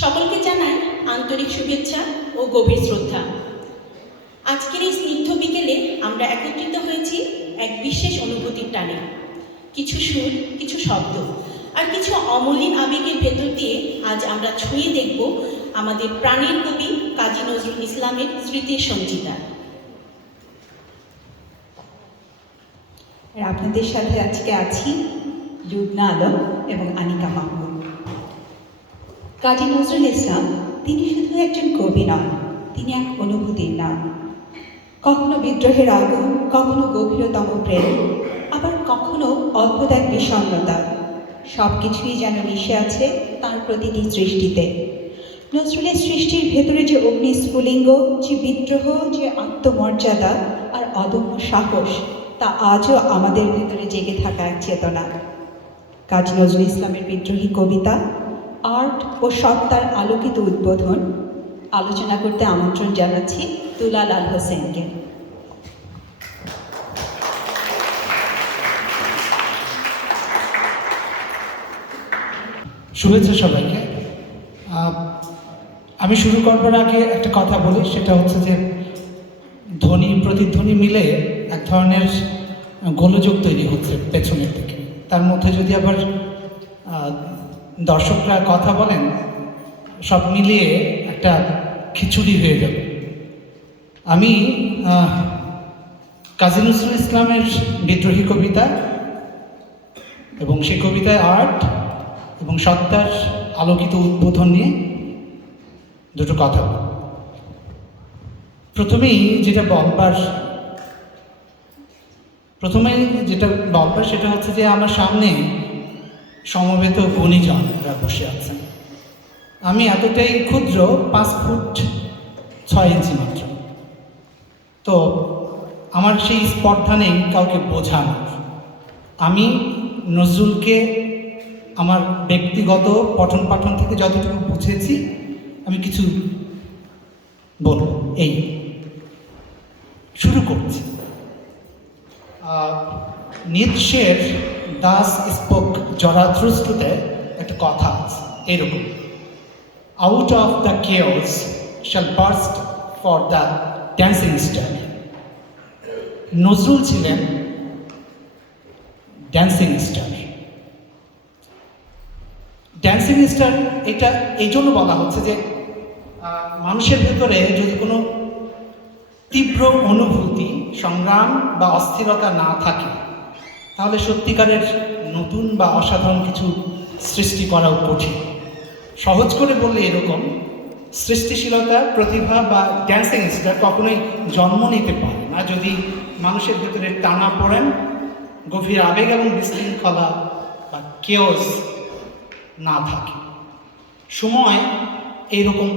সকলকে জানাই আন্তরিক শুভেচ্ছা ও গভীর শ্রদ্ধা। আজকের এই স্নিগ্ধ বিকেলে আমরা একত্রিত হয়েছি এক বিশেষ অনুভূতির টানে। কিছু সুর, কিছু শব্দ আর কিছু অমলিন আবেগের ভেতর দিয়ে আজ আমরা ছুঁয়ে দেখব আমাদের প্রাণের কবি কাজী নজরুল ইসলামের স্মৃতির সঞ্চিতা। আপনাদের সাথে আজকে আছি লুবনা আলম এবং আনিকা মাহমুদ। কাজী নজরুল ইসলাম তিনি শুধু একজন কবি নন, তিনি এক অনুভূতির নাম। কখনো বিদ্রোহের আগুন, কখনো গভীরতম প্রেম, আবার কখনো অদ্ভুত এক বিষণ্ণতা, সব কিছুই যেন মিশে আছে তার প্রতিটি সৃষ্টিতে। নজরুলের সৃষ্টির ভেতরে যে অগ্নিস্ফুলিঙ্গ, যে বিদ্রোহ, যে আত্মমর্যাদা আর অদম্য সাহস, তা আজও আমাদের ভেতরে জেগে থাকা এক চেতনা। কাজী নজরুল ইসলামের বিদ্রোহী কবিতা, আর্ট ও সত্তার আলোকিত উদ্বোধন আলোচনা করতে আমন্ত্রণ জানাচ্ছি দুলাল আল হোসেনকে। শুভেচ্ছা সবাইকে। আমি শুরু করবার আগে একটা কথা বলি, সেটা হচ্ছে যে ধ্বনি প্রতিধ্বনি মিলে এক ধরনের গোলযোগ তৈরি হচ্ছে পেছনের দিকে। তার মধ্যে যদি আবার দর্শকরা কথা বলেন, সব মিলিয়ে একটা খিচুড়ি হয়ে যাবে। আমি কাজী নজরুল ইসলামের বিদ্রোহী কবিতা এবং সেই কবিতায় আর্ট এবং সত্তার আলোকিত উদ্বোধন নিয়ে দুটো কথা বল। প্রথমেই যেটা বলবার সেটা হচ্ছে যে আমার সামনে সমবেত গুণীজনরা বসে আছেন। আমি এতটাই ক্ষুদ্র, 5 ফুট 6 ইঞ্চি মাত্র। তো আমার সেই স্পর্ধা নেই কাউকে বোঝানোর। আমি নজরুলকে আমার ব্যক্তিগত পঠন পাঠন থেকে যতটুকু বুঝেছি আমি কিছু বলব। এই শুরু করছি। নিৎসের দাস স্পোক জরাথ্রুস্টুতে একটা কথা আছে এরকম: out of the chaos shall burst for the dancing star. Nazrul ছিলেন ড্যান্সিং স্টার। ড্যান্সিং স্টার এটা এই জন্য বলা হচ্ছে যে মানুষের ভেতরে যদি কোনো তীব্র অনুভূতি, সংগ্রাম বা অস্থিরতা না থাকে, তাহলে সত্যিকারের নতুন বা অসাধারণ কিছু সৃষ্টি করাও কঠিন। সহজ করে বললে এরকম: সৃষ্টিশীলতা, প্রতিভা বা ড্যান্সিং স্টার কখনোই জন্ম নিতে পারে না যদি মানুষের ভেতরে টানা পড়েন, গভীর আবেগ এবং বিশৃঙ্খলা বা কেওস না থাকে। সময় এইরকম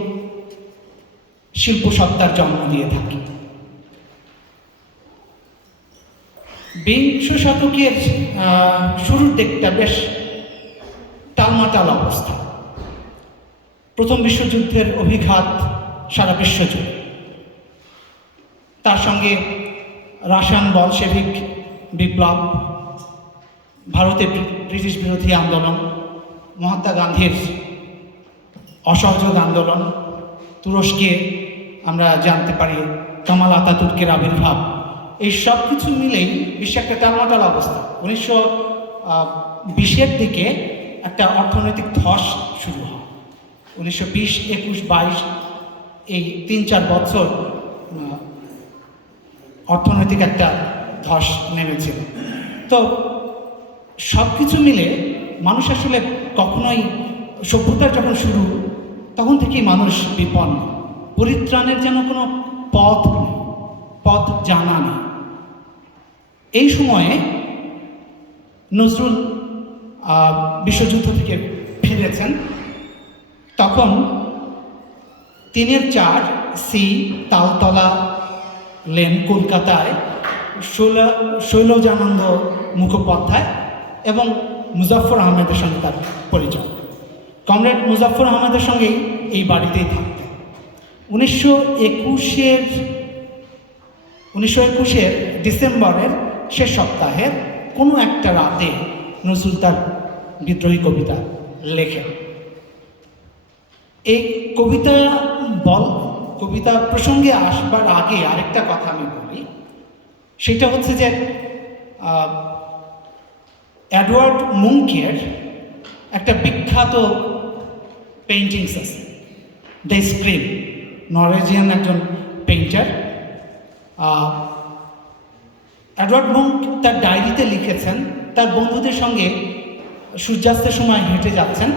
শিল্প সত্তার জন্ম দিয়ে থাকে। বিংশ শতকের শুরুর দিকটা বেশ টালমাটাল অবস্থা। প্রথম বিশ্বযুদ্ধের অভিঘাত সারা বিশ্ব জুড়ে, তার সঙ্গে রাশিয়ান বলশেভিক বিপ্লব, ভারতে ব্রিটিশ বিরোধী আন্দোলন, মহাত্মা গান্ধীর অসহযোগ আন্দোলন, তুরস্কে আমরা জানতে পারি কামাল আতাতুর্কের আবির্ভাব, এই সব কিছু মিলেই বিশ্বে একটা টালমাটাল অবস্থা। 1920-এর দিকে একটা অর্থনৈতিক ধস শুরু হয়। 1920, 21, 22 এই 3-4 বছর অর্থনৈতিক একটা ধস নেমেছিল। তো সব কিছু মিলে মানুষ আসলে কখনোই, সভ্যতার যখন শুরু তখন থেকেই মানুষ বিপন্ন। পরিত্রাণের যেন কোনো পথ জানা নেই। এই সময়ে নজরুল বিশ্বযুদ্ধ থেকে ফিরেছেন। তখন 3-4 সি তালতলা লেন, কলকাতায় শৈলজানন্দ মুখোপাধ্যায় এবং মুজাফফর আহমেদের সঙ্গে তার পরিচয়। কমরেড মুজাফফর আহমেদের সঙ্গেই এই বাড়িতেই থাকতেন। 1921-এর ডিসেম্বরের শেষ সপ্তাহের কোনো একটা রাতে নজরুল তার বিদ্রোহী কবিতা লেখেন। এই কবিতা প্রসঙ্গে আসবার আগে আরেকটা কথা আমি বলি, সেটা হচ্ছে যে এডওয়ার্ড মুঙ্কের একটা বিখ্যাত পেইন্টিংস আছে, দ্য স্ক্রিম, নরওয়েজিয়ান একজন পেইন্টার। এডওয়ার্ড মুঙ্ক তার ডায়েরিতে লিখেছেন, তার বন্ধুদের সঙ্গে সূর্যাস্তের সময় হেঁটে যাচ্ছেন,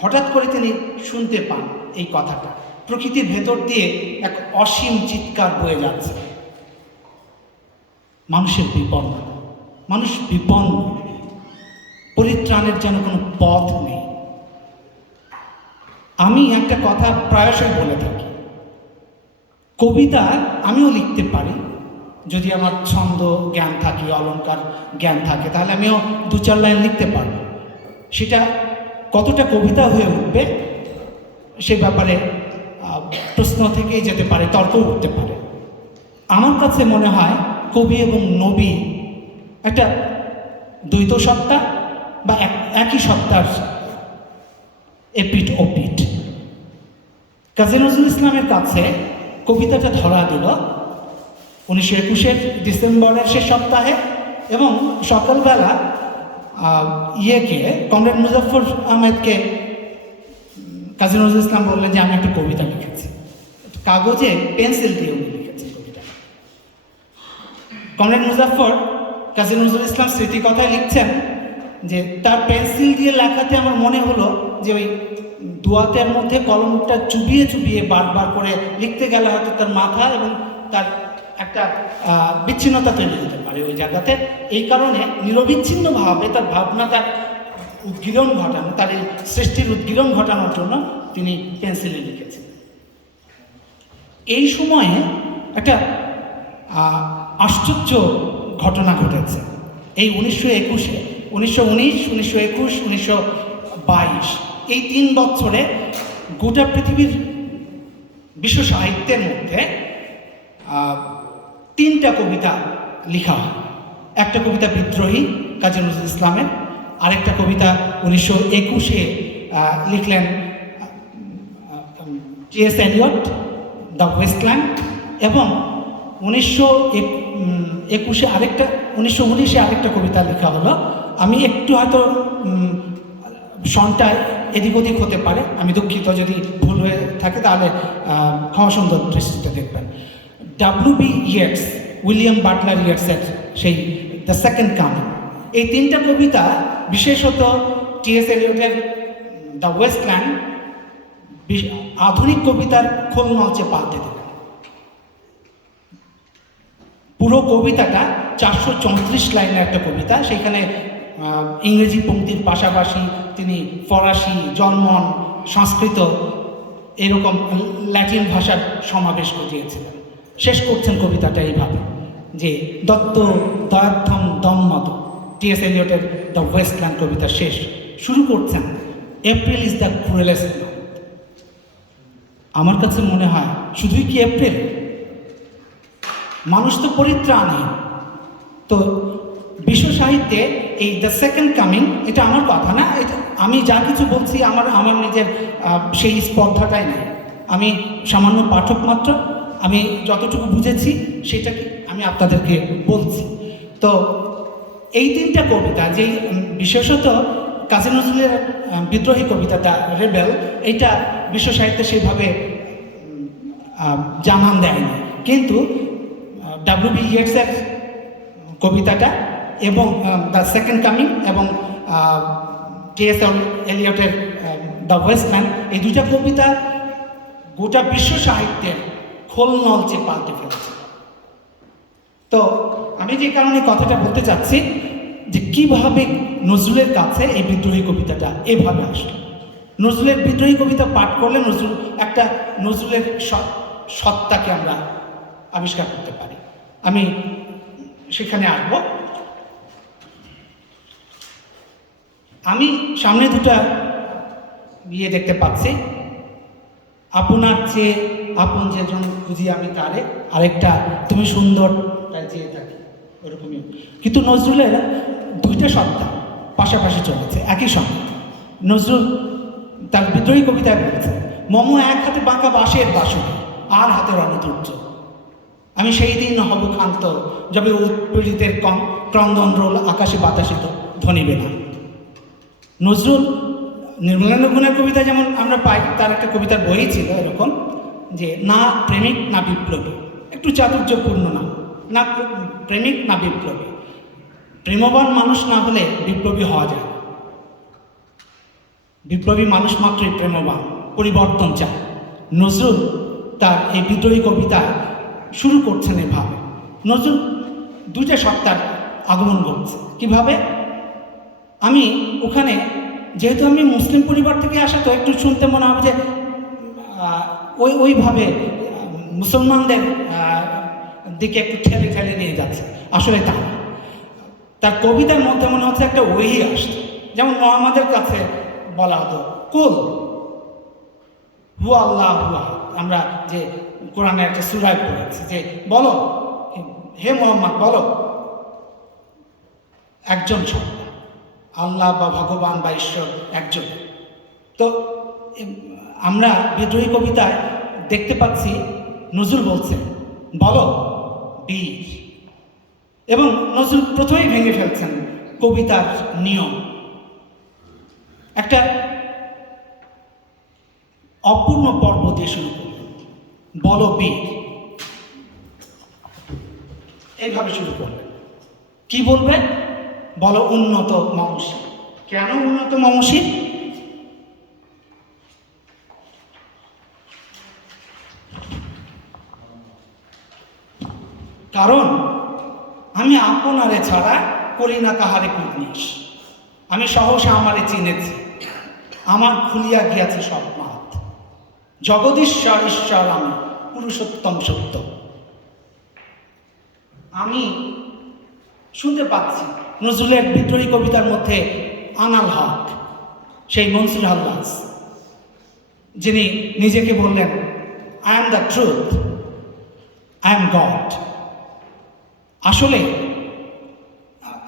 হঠাৎ করে তিনি শুনতে পান এই কথাটা, প্রকৃতির ভেতর দিয়ে এক অসীম চিৎকার বয়ে যাচ্ছে, মানুষের বিপন্ন, মানুষ বিপন্ন, পরিত্রাণের যেন কোনো পথ নেই। আমি একটা কথা প্রায়শই বলে থাকি, কবিতা আমিও লিখতে পারি, যদি আমার ছন্দ জ্ঞান থাকে, অলংকার জ্ঞান থাকে, তাহলে আমিও 2-4 লাইন লিখতে পারব। সেটা কতটা কবিতা হয়ে উঠবে সে ব্যাপারে প্রশ্ন থেকেই যেতে পারে, তর্কও উঠতে পারে। আমার কাছে মনে হয় কবি এবং নবী একটা দ্বৈত সত্তা বা একই সত্তার এপিঠ ওপিঠ। কাজী নজরুল ইসলামের কাছে কবিতাটা ধরা দিল 1921-এর ডিসেম্বরের শেষ সপ্তাহে, এবং সকালবেলা কমরেড মুজাফফর আহমেদকে কাজী নজরুল ইসলাম বললেন যে আমি একটা কবিতা লিখেছি, কাগজে পেন্সিল দিয়ে উনি লিখেছেন কবিতা। কমরেড মুজাফফর কাজী নজরুল ইসলাম স্মৃতি কথায় লিখছেন যে তার পেন্সিল দিয়ে লেখাতে আমার মনে হলো যে ওই দোয়াতের মধ্যে কলমটা চুবিয়ে চুবিয়ে বারবার করে লিখতে গেলে হয়তো তার মাথা এবং তার একটা বিচ্ছিন্নতা তৈরি হতে পারে ওই জায়গাতে। এই কারণে নিরবিচ্ছিন্নভাবে তার ভাবনা, তার উদ্গীরণ ঘটানো, তার এই সৃষ্টির উদ্গীরণ ঘটানোর জন্য তিনি পেন্সিলে লিখেছেন। এই সময়ে একটা আশ্চর্য ঘটনা ঘটেছে। এই 1921-এ, 1919, 1921, 1922 এই 3 বছরে গোটা পৃথিবীর বিশ্ব সাহিত্যের মধ্যে 3টা কবিতা লেখা হয়। একটা কবিতা বিদ্রোহী কাজী নজরুল ইসলামের, আরেকটা কবিতা 1921-এ লিখলেন টি.এস. এলিয়ট, দ্য ওয়েস্টল্যান্ড, এবং 1921-এ আরেকটা, 1919-এ আরেকটা কবিতা লেখা হলো। আমি একটু হয়তো সনটা এদিক ওদিক হতে পারে, আমি দুঃখিত যদি ভুল হয়ে থাকে, তাহলে ক্ষমা সুন্দর দৃষ্টিতে দেখবেন। W.B. ইয়েটস, উইলিয়াম বাটলার ইয়েটসের সেই দ্য সেকেন্ড কামিং, এই 3টা কবিতা, বিশেষত টি.এস. এলিয়টের দ্য ওয়েস্টল্যান্ড, আধুনিক কবিতার খোল নলচে পাল্টে দেবে। পুরো কবিতাটা 434 লাইনের একটা কবিতা। সেখানে ইংরেজি পংক্তির পাশাপাশি তিনি ফরাসি, জার্মান, সংস্কৃত, এরকম ল্যাটিন ভাষার সমাবেশ ঘটিয়েছিলেন। শেষ করছেন কবিতাটা এইভাবে যে দত্ত দয়ার্থম দম্মদ, টি.এস. এলিয়টের দ্য ওয়েস্টল্যান্ড কবিতা শেষ। শুরু করছেন এপ্রিল ইজ দ্য ক্রুয়েলেস্ট মান্থ। আমার কাছে মনে হয় শুধুই কি এপ্রিল, মানুষ তো পরিত্রাণহীন। তো বিশ্ব সাহিত্যে এই দ্য সেকেন্ড কামিং, এটা আমার কথা না, এটা আমি যা কিছু বলছি আমার নিজের সেই স্পর্ধাটাই নাই, আমি সামান্য পাঠক মাত্র, আমি যতটুকু বুঝেছি সেটাকে আমি আপনাদেরকে বলছি। তো এই 3টা কবিতা, যেই বিশেষত কাজী নজরুলের বিদ্রোহী কবিতা দ্য রেবেল, এইটা বিশ্ব সাহিত্যে সেইভাবে জানান দেয়নি, কিন্তু W.B. ইয়েটসের কবিতাটা এবং দ্য সেকেন্ড কামিং এবং টি.এস. এলিয়টের দ্য ওয়েস্টল্যান্ড, এই 2টা কবিতা গোটা বিশ্ব সাহিত্যের খোল নলচে পাল্টে ফেলেছে। তো আমি যে কারণে কথাটা বলতে চাচ্ছি যে কিভাবে নজরুলের কাছে এই বিদ্রোহী কবিতাটা এভাবে আসলো। নজরুলের বিদ্রোহী কবিতা পাঠ করলে নজরুলের সত্তাকে আমরা আবিষ্কার করতে পারি। আমি সেখানে আসব। আমি সামনে 2টা দেখতে পাচ্ছি, আপনার চেয়ে আপন যেজন খুঁজি আমি তারে, আরেকটা তুমি সুন্দর তাই চেয়ে থাকি, ওরকমই। কিন্তু নজরুলের 2টা সত্তা পাশাপাশি চলেছে একই সঙ্গে। নজরুল তার বিদ্রোহী কবিতায় বলেছে মম এক হাতে বাঁকা বাঁশের বাঁশুরি, আর হাতে রণতুর্য। আমি সেই দিন হব ক্ষান্ত, যবে উৎপীড়িতের ক্রন্দন রোল আকাশে বাতাসিত ধ্বনিবে না। নজরুল নির্মলেন্দু গুণের কবিতা যেমন আমরা পাই, তার একটা কবিতার বই ছিল এরকম, যে না প্রেমিক না বিপ্লবী, একটু চাতুর্যপূর্ণ নাম, না প্রেমিক না বিপ্লবী। প্রেমবান মানুষ না হলে বিপ্লবী হওয়া যায় না। বিপ্লবী মানুষ মাত্রই প্রেমবান, পরিবর্তন চায়। নজরুল তার এই বিদ্রোহী কবিতা শুরু করছেন এভাবে। নজরুল দুইটা সত্তার আগমন ঘটছে। কিভাবে? আমি ওখানে, যেহেতু আমি মুসলিম পরিবার থেকে আসা, তো একটু শুনতে মনে হবে যে ওইভাবে মুসলমানদের দিকে একটু ঠেলে ঠেলে নিয়ে যাচ্ছে। আসলে তা না। তার কবিতার মধ্যে মনে হচ্ছে একটা ওহি আসছে। যেমন মোহাম্মদের কাছে বলা হতো কুল হু আল্লাহ হুয়া, আমরা যে কোরআনে একটা সূরায় পড়েছি যে বলো হে মোহাম্মদ, বলো একজন সত্তা, আল্লাহ বা ভগবান বা ঈশ্বর একজন। তো আমরা বিদ্রোহী কবিতায় দেখতে পাচ্ছি নজরুল বলছেন বলো বীর, এবং নজরুল প্রথমেই ভেঙে ফেলছেন কবিতার নিয়ম। একটা অপূর্ণ পর্ব দিয়ে শুরু করলেন, বলো বীর, এইভাবে শুরু করলেন। কি বলবে? বলো উন্নত মমসী। কেন উন্নত মমসী? কারণ আমি আপনারে ছাড়া করি না কাহারে কুর্নিশ। আমি সহসা আমারে চিনেছি, আমার খুলিয়া গিয়াছে সব মাত। জগদীশ্বর ঈশ্বর আমি, পুরুষোত্তম সত্য। আমি শুনতে পাচ্ছি নজরুলের বিদ্রোহী কবিতার মধ্যে আনাল হক, সেই মনসুর হাল্লাস, যিনি নিজেকে বললেন I am the truth, I am god. আসলে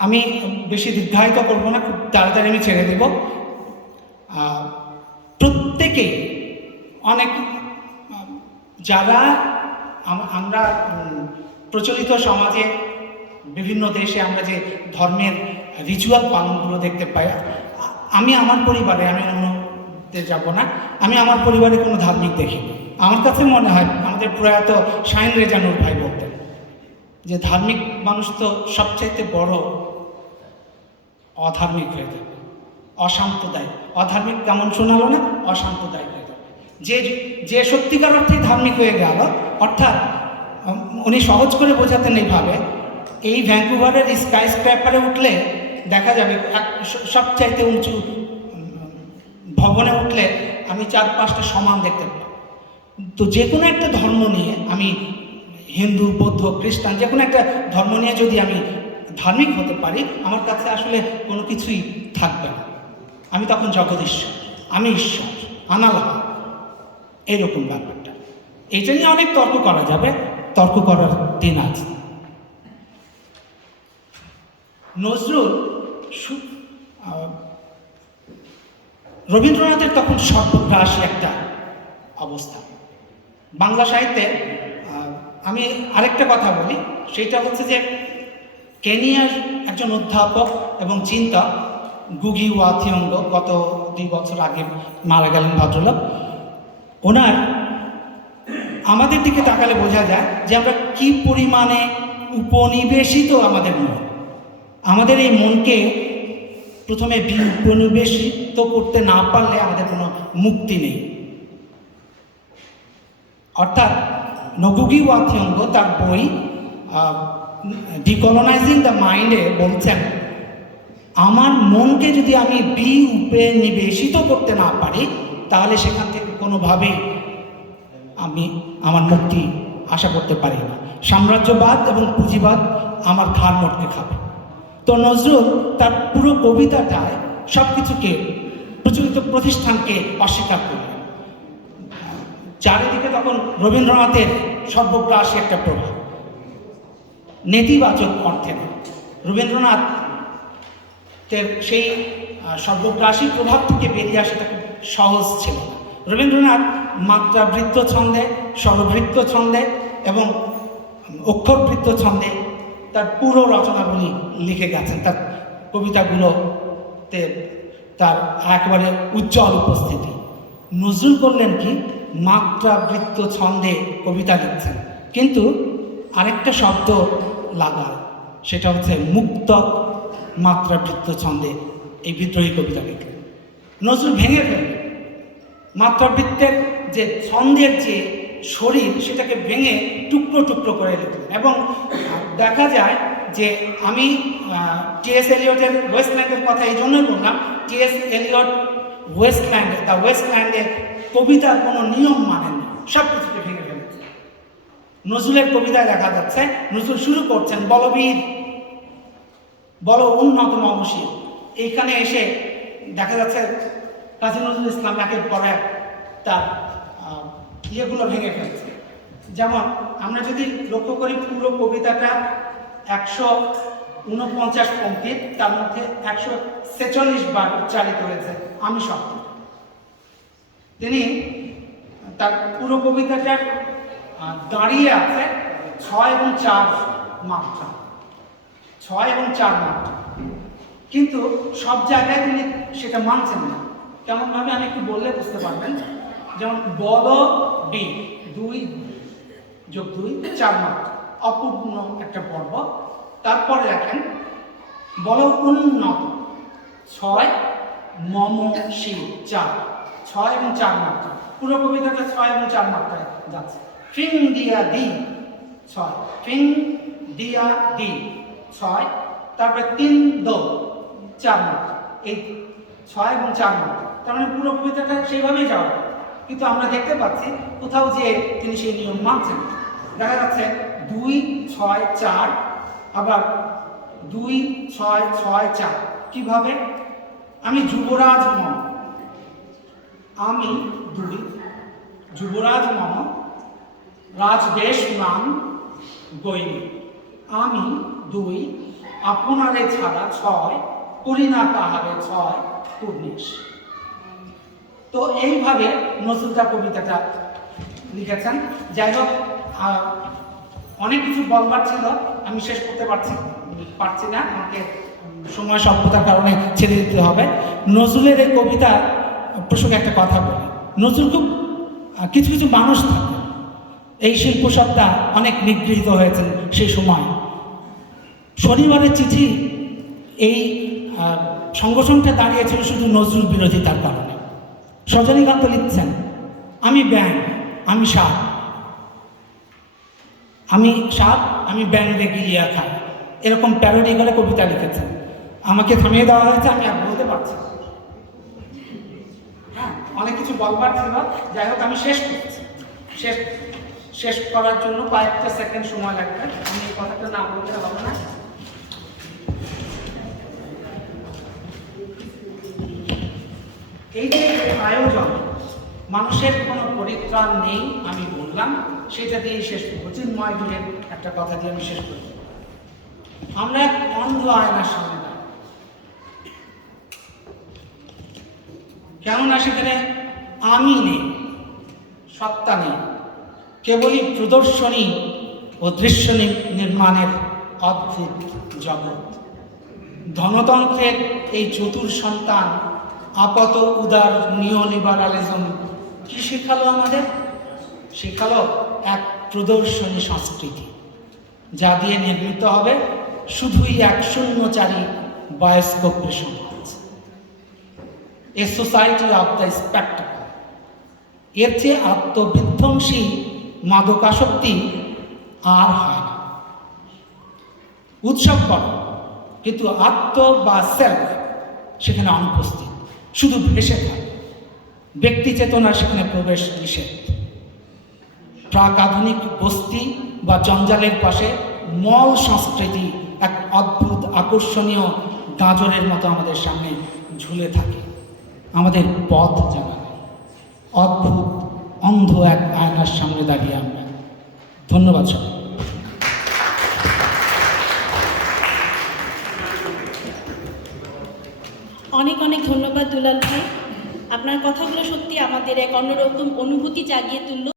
আমি বেশি দীর্ঘায়িত করবো না, খুব তাড়াতাড়ি আমি ছেড়ে দেব। প্রত্যেকেই অনেক, যারা আমরা প্রচলিত সমাজে বিভিন্ন দেশে আমরা যে ধর্মের রিচুয়াল পালনগুলো দেখতে পাই, আমি আমার পরিবারে, আমি অন্যদের যাব না, আমি আমার পরিবারে কোনো ধার্মিক দেখিনি। আমার কাছে মনে হয় আমাদের প্রয়াত শাহিন রেজা নূর ভাই বলতেন যে ধার্মিক মানুষ তো সবচাইতে বড় অধার্মিক হয়ে যাবে, অসাম্প্রদায়িক। অধার্মিক কেমন শোনালো না? অসাম্প্রদায়িক হয়ে যাবে। যে সত্যিকার অর্থেই ধার্মিক হয়ে গেল, অর্থাৎ উনি সহজ করে বোঝাতেন এইভাবে, এই ভ্যাঙ্কুভারের স্কাই স্ক্র্যাপারে উঠলে দেখা যাবে সবচাইতে উঁচু ভবনে উঠলে আমি 4-5টা সমান দেখতে পাই। তো যে কোনো একটা ধর্ম নিয়ে, আমি হিন্দু, বৌদ্ধ, খ্রিস্টান, যে কোনো একটা ধর্ম নিয়ে যদি আমি ধার্মিক হতে পারি, আমার কাছে আসলে কোনো কিছুই থাকবে না। আমি তখন জগদীশ্বর, আমি ঈশ্বর, আনালা, এইরকম ব্যাপারটা। এইটা নিয়ে অনেক তর্ক করা যাবে, তর্ক করার দিন আছে। নজরুল, রবীন্দ্রনাথের তখন সর্বগ্রাসী একটা অবস্থা। বাংলা সাহিত্যে আমি আরেকটা কথা বলি, সেটা হচ্ছে যে কেনিয়ার একজন অধ্যাপক এবং চিন্তক গুগি ওয়া থিওঙ্গ, গত 2 বছর আগে মারা গেলেন ভদ্রলোক। ওনার, আমাদের দিকে তাকালে বোঝা যায় যে আমরা কি পরিমাণে উপনিবেশিত আমাদের মন। আমাদের এই মনকে প্রথমে উপনিবেশিত করতে না পারলে আমাদের কোনো মুক্তি নেই। অর্থাৎ নগুগি ওয়া থিওঙ্গ তার বই ডিকলোনাইজিং দ্য মাইন্ডে বলছেন, আমার মনকে যদি আমি উপনিবেশিত করতে না পারি, তাহলে সেখান থেকে কোনোভাবেই আমি আমার মুক্তি আশা করতে পারি না। সাম্রাজ্যবাদ এবং পুঁজিবাদ আমার ঘাড় মটকে খাবে। তো নজরুল তার পুরো কবিতাটায় সব কিছুকে, প্রচলিত প্রতিষ্ঠানকে অস্বীকার করলেন। চারিদিকে তখন রবীন্দ্রনাথের সর্বগ্রাসী একটা প্রভাব, নেতিবাচক অর্থে। রবীন্দ্রনাথের সেই সর্বগ্রাসী প্রভাব থেকে বেরিয়ে আসাটা খুব সহজ ছিল। রবীন্দ্রনাথ মাত্রাবৃত্ত ছন্দে, স্বরবৃত্ত ছন্দে এবং অক্ষরবৃত্ত ছন্দে তার পুরো রচনাগুলি লিখে গেছেন। তার কবিতাগুলোতে তার একেবারে উজ্জ্বল উপস্থিতি। নজরুল করলেন কি, মাত্রাবৃত্ত ছন্দে কবিতা লিখছেন, কিন্তু আরেকটা শব্দ লাগার, সেটা হচ্ছে মুক্তক মাত্রাবৃত্ত ছন্দে এই বিদ্রোহী কবিতা লিখলেন। নজরুল ভেঙে ফেললেন মাত্রাবৃত্তের যে ছন্দের যে শরীর, সেটাকে ভেঙে টুকরো টুকরো করে লিখলেন। এবং দেখা যায় যে আমি টি.এস. এলিয়টের ওয়েস্টল্যান্ডের কথা এই জন্যই বললাম, টি.এস. এলিয়ট ওয়েস্টল্যান্ডের কবিতার কোনো নিয়ম মানেন না, সব কিছুকে ভেঙে ফেলেছে। নজরুলের কবিতায় দেখা যাচ্ছে নজরুল শুরু করছেন বলবীর বল উন্নত মমশীল, এইখানে এসে দেখা যাচ্ছে কাজী নজরুল ইসলাম একের পর এক তার ইয়েগুলো ভেঙে ফেলছে। যেমন আমরা যদি লক্ষ্য করি, পুরো কবিতাটা 149 পংক্তির, তার মধ্যে 146 বার উচ্চারিত হয়েছে আমি শব্দ। তিনি তার পুরো কবিতাটার দাঁড়িয়ে আছে 6 এবং 4 মাত্রা, 6 এবং 4 মাত্রা, কিন্তু সব জায়গায় তিনি সেটা মানছেন না। কেমনভাবে আমি একটু বললে বুঝতে পারবেন। যেমন বল বি 2 যোগ 2 4 মাত্রা, অপূর্ণ একটা পর্ব। তারপরে দেখেন বল উন্নত 6 মমশীল 4, 6 এবং 4 মাত্রা। পুরো কবিতাটা 6 এবং 4 মাত্রায় যাচ্ছে। ফিং দিয়া দি 6, ফিং দিয়া দি 6, তারপরে 3 দো 4 মাত্রা, এই 6 এবং 4 মাত্রা। তার মানে পুরো কবিতাটা সেইভাবেই যাওয়া। কিন্তু আমরা দেখতে পাচ্ছি কোথাও যে তিনি সেই নিয়ম মানছেন। দেখা যাচ্ছে 2 6 4, আবার 2 6 6 4। কিভাবে? আমি যুবরাজ মম, আমি 2 যুবরাজ মম রাজবেশ নাম গৈরী, আমি 2 আপনারে ছাড়া 6 করি না তাহারে 6 পূর্ণেশ। তো এইভাবে নজরুল তার কবিতাটা লিখেছেন। যাই হোক, অনেক কিছু বলবার ছিল, আমি শেষ করতে পারছি না, আমাকে সময় স্বল্পতার কারণে ছেড়ে দিতে হবে। নজরুলের এই কবিতা প্রসঙ্গে একটা কথা বলি। নজরুল খুব কিছু কিছু মানুষ থাকে, এই শিল্পসত্তা অনেক নিগৃহীত হয়েছেন সেই সময়। শনিবারের চিঠি এই সংগঠনটা দাঁড়িয়েছিল শুধু নজরুল বিরোধিতার কারণে। সজনীকান্ত লিখছেন, আমি ব্যাং, আমি সাপ, আমি ব্যাংকে গিলিয়া খাই, এরকম প্যারোডি করে কবিতা লিখেছেন। আমাকে থামিয়ে দেওয়া হয়েছে, আমি আর বলতে পারছি না। হ্যাঁ, অনেক কিছু বলবার ছিল। যাই হোক, আমি শেষ করছি। শেষ করার জন্য কয়েকটা সেকেন্ড সময় লাগবে, আমি এই কথাটা না বলতে হবে না। এই যে আয়োজন, মানুষের কোনো পরিত্রাণ নেই আমি বললাম, সেটা দিয়েই শেষ করবো। চিন্ময় গুণের একটা কথা দিয়ে আমি শেষ করব। আমরা এক অন্ধ আয়নার সামনে দাঁড়াই, কেননা সেখানে আমি নেই, সত্তা নেই, কেবলই প্রদর্শনী ও দৃশ্য নির্মাণের অদ্ভুত জগৎ। ধনতন্ত্রের এই চতুর সন্তান আপাত উদার নিওলিবারালিজম কি শেখালো আমাদের? শেখালো এক প্রদর্শনী সংস্কৃতি, যা দিয়ে নির্মিত হবে শুধুই এক শূন্যচারী বায়োস্কোপের সমাজ, এ সোসাইটি অফ দ্য স্পেক্টাকল। এর চেয়ে আত্মবিধ্বংসী মাদকাসক্তি আর হয় না। উৎসব করো, কিন্তু আত্ম বা সেলফ সেখানে অনুপস্থিত, শুধু ভেসে থাকে। ব্যক্তি চেতনা সেখানে প্রবেশ নিষেধ। প্রাক আধুনিক বস্তি বা জঞ্জালের পাশে মল সংস্কৃতি এক অদ্ভুত আকর্ষণীয় গাজরের মতো আমাদের সামনে ঝুলে থাকে। আমাদের পথ জানা নেই, অদ্ভুত অন্ধ এক আয়নার সামনে দাঁড়িয়ে আমরা। ধন্যবাদ সবাই। অনেক অনেক ধন্যবাদ দুলাল ভাই। আপনার কথাগুলো সত্যি আমাদের এক অন্যরকম অনুভূতি জাগিয়ে তুললো।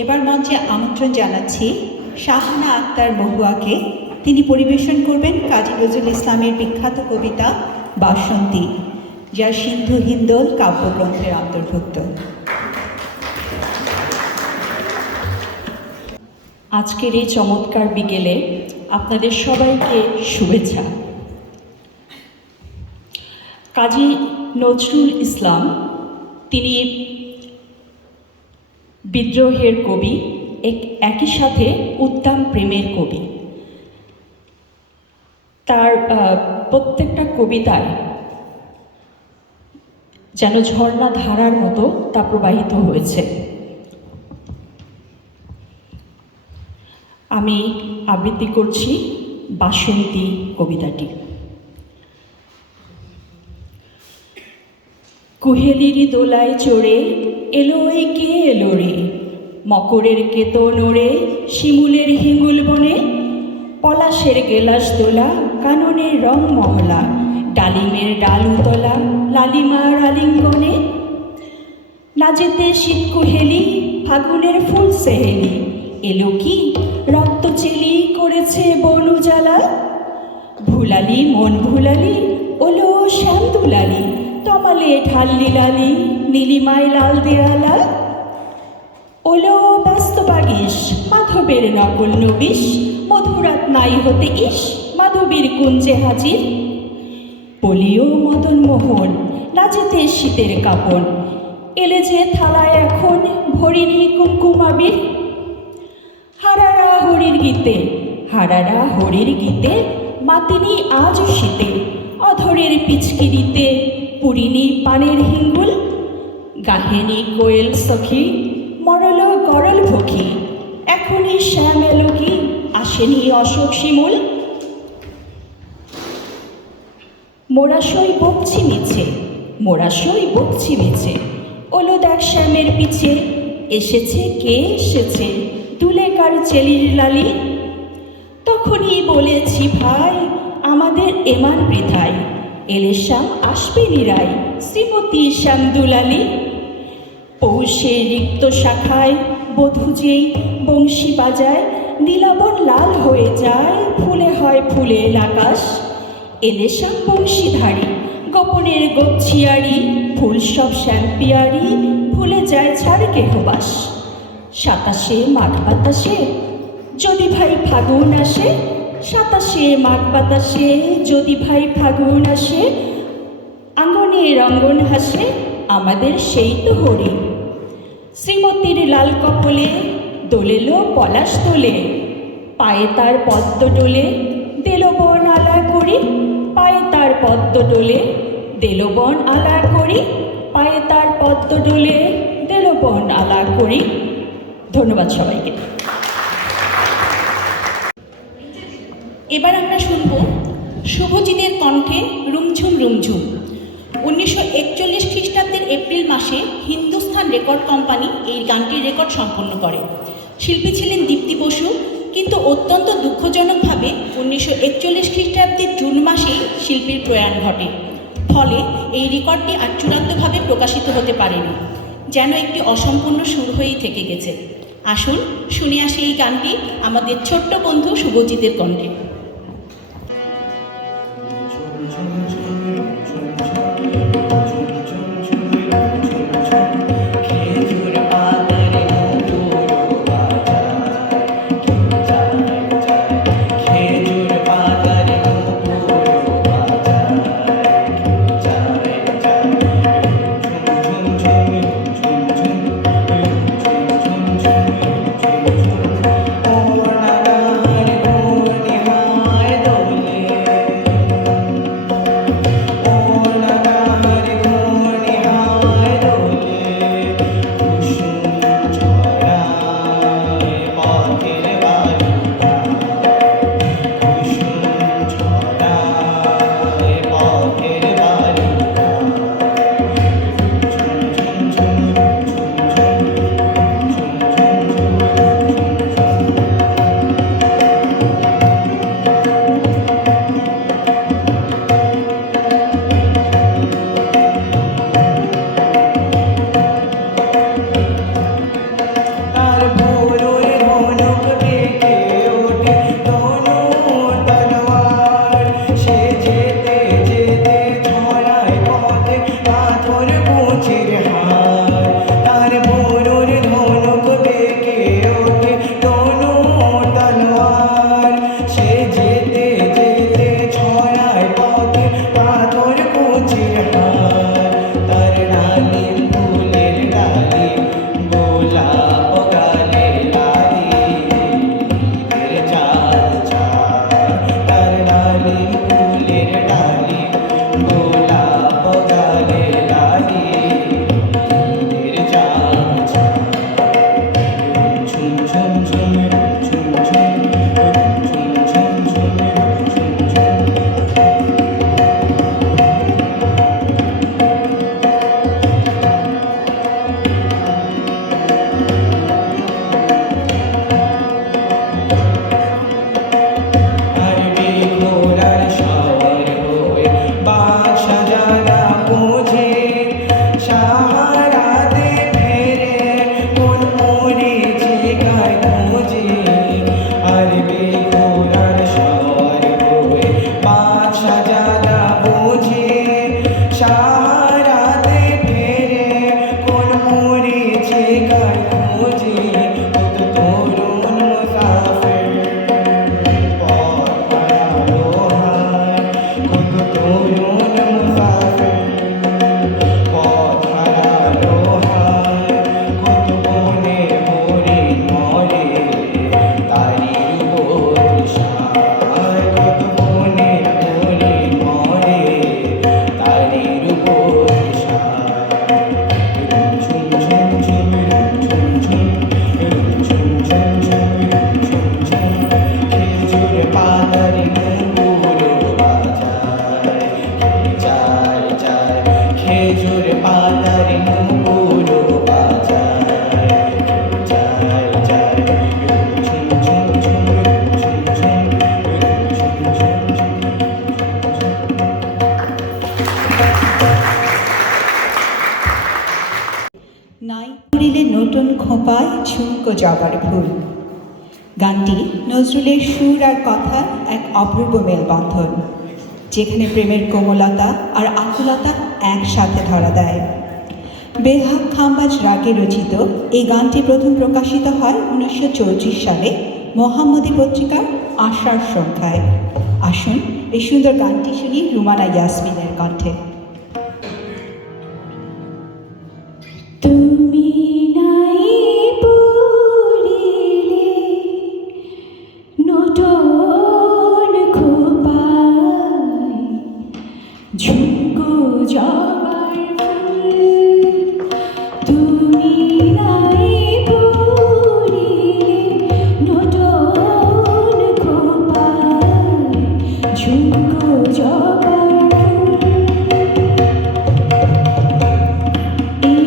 এবার মঞ্চে আমন্ত্রণ জানাচ্ছি শাহানা আক্তার মহুয়াকে। তিনি পরিবেশন করবেন কাজী নজরুল ইসলামের বিখ্যাত কবিতা বাসন্তী, যা সিন্ধু হিন্দোল কাব্যগ্রন্থের অন্তর্ভুক্ত। আজকের এই চমৎকার বিকেলে আপনাদের সবাইকে শুভেচ্ছা। কাজী নজরুল ইসলাম তিনি বিদ্রোহের কবি, একই সাথে উদ্দাম প্রেমের কবি। তার প্রত্যেকটা কবিতায় যেন ঝর্ণা ধারার মতো তা প্রবাহিত হয়েছে। আমি আবৃত্তি করছি বাসন্তী কবিতাটি। কুহেলির দোলায় চড়ে এলো এই কে এলো রে, মকরের কেতো নড়ে শিমুলের হিঙ্গুল বনে, পলাশের গেলাস দোলা কাননের রং মহলা, ডালিমের ডাল উতলা লালিমার আলিঙ্গনে, না যেতে শীত কুহেলি ফাগুনের ফুল সেহেলি, এলো কি রক্ত চেলি করেছে বন উজালা, ভুলালি মন ভুলালি ওলো শ্যাম দুলালি, তমালে ঢাল্লি লালি নীলিমায় লাল দেয়ালা, ওলো ব্যস্ত বাগিস মাধবের নকল নবিশ, মধুরাত নাই হতে ইস মাধবীর কুঞ্জে হাজির, বলিও মদন মোহন নাচেতে শীতের কাপন, এলে যে থালায় এখন ভরিনি কুমকুমাবির, হারারা হরির গীতে হারারা হরির গীতে মাতিনি আজ শীতে, অধরের পিচকিরিতে পুরিনি পানের হিঙ্গুল, গাহেনি কোয়েল সখী মরল গরল ভখি, এখনই শ্যাম এলো কি আসেনি অশোক শিমুল, মোরাশই বকছি মিছে মোরাশই বকছি মিছে, ওলো দেখ শ্যামের পিছে এসেছে কে এসেছে দুলে কার চেলির লালি, তখনই বলেছি ভাই আমাদের এমান বৃথায়, এলে শ্যাম আসবে নিরাই শ্রীমতী শ্যাম দুলালি, পৌষে রিক্ত শাখায় বধূ যেই বংশী বাজায়, নীলাবন লাল হয়ে যায় ফুলে হয় ফুলের আকাশ, এলে শ্যাম বংশীধারী গোপনের গোপছিয়ারি, ফুল সব শ্যাম্পিয়ারি ভুলে যায় ছাড় কেহবাস, সাতাশে মাঘ বাতাসে যদি ভাই ফাগুন আসে, সাতাশে মাঘ বাতাসে যদি ভাই ফাগুন আসে, আঙ্গনে রঙ্গন হাসে আমাদের সেই তো হরি, শ্রীমতীর লাল কপলে দোলেলো পলাশ তোলে, পায়ে তার পদ্ম ডোলে দিল বন আলা করি, পায়ে তার পদ্ম ডোলে দিল বন আলা করি, পায়ে তার পদ্ম ডোলে দিল বন আলা করি। ধন্যবাদ সবাইকে। এবার আমরা শুনব শুভজিতের কণ্ঠে রুমঝুম রুমঝুম। 1941 খ্রিস্টাব্দের এপ্রিল মাসে হিন্দুস্তান রেকর্ড কোম্পানি এই গানটির রেকর্ড সম্পন্ন করে। শিল্পী ছিলেন দীপ্তি বসু, কিন্তু অত্যন্ত দুঃখজনকভাবে 1941 খ্রিস্টাব্দের জুন মাসেই শিল্পীর প্রয়াণ ঘটে। ফলে এই রেকর্ডটি আর চূড়ান্তভাবে প্রকাশিত হতে পারেনি, যেন একটি অসম্পূর্ণ সুর হয়েই থেকে গেছে। আসুন শুনে আসি এই গানটি আমাদের ছোট্ট বন্ধু শুভজিতের কণ্ঠে। পুরিলে নতুন খোঁপায় ঝুমকো জবার ফুল। গানটি নজরুলের সুর আর কথার এক অপূর্ব মেলবন্ধন, যেখানে প্রেমের কোমলতা আর আকুলতা একসাথে ধরা দেয়। বেহাগ খাম্বাজ রাগে রচিত এই গানটি প্রথম প্রকাশিত হয় 1934 সালে মোহাম্মদী পত্রিকার আষাঢ় সংখ্যায়। আসুন এই সুন্দর গানটি শুনি রুমানা ইয়াসমিনের কণ্ঠে। তুমি নাই পুরিলে নতুন খোপায় ঝুমকো জবার ফুল। তুমি নাই পুরিলে নতুন খোপায় ঝুমকো জবার ফুল।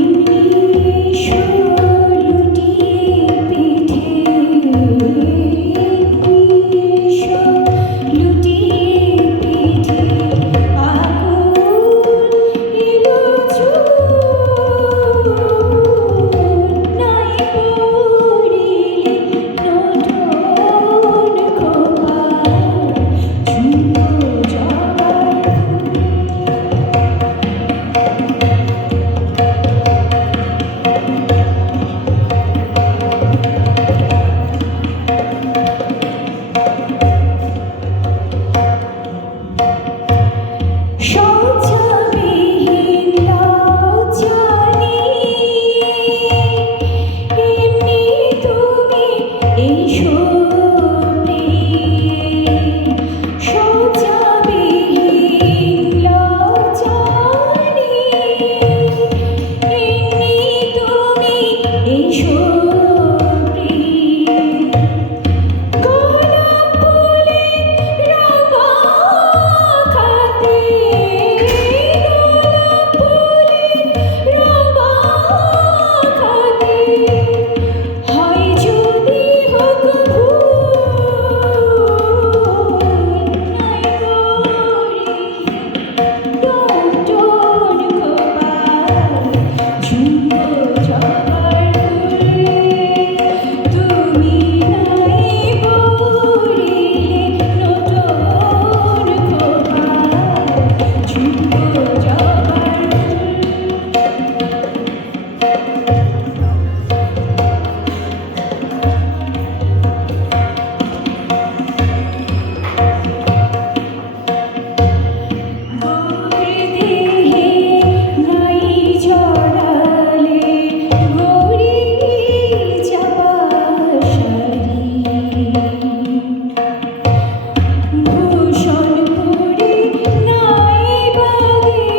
ভূষণ পুরি নাই বাদে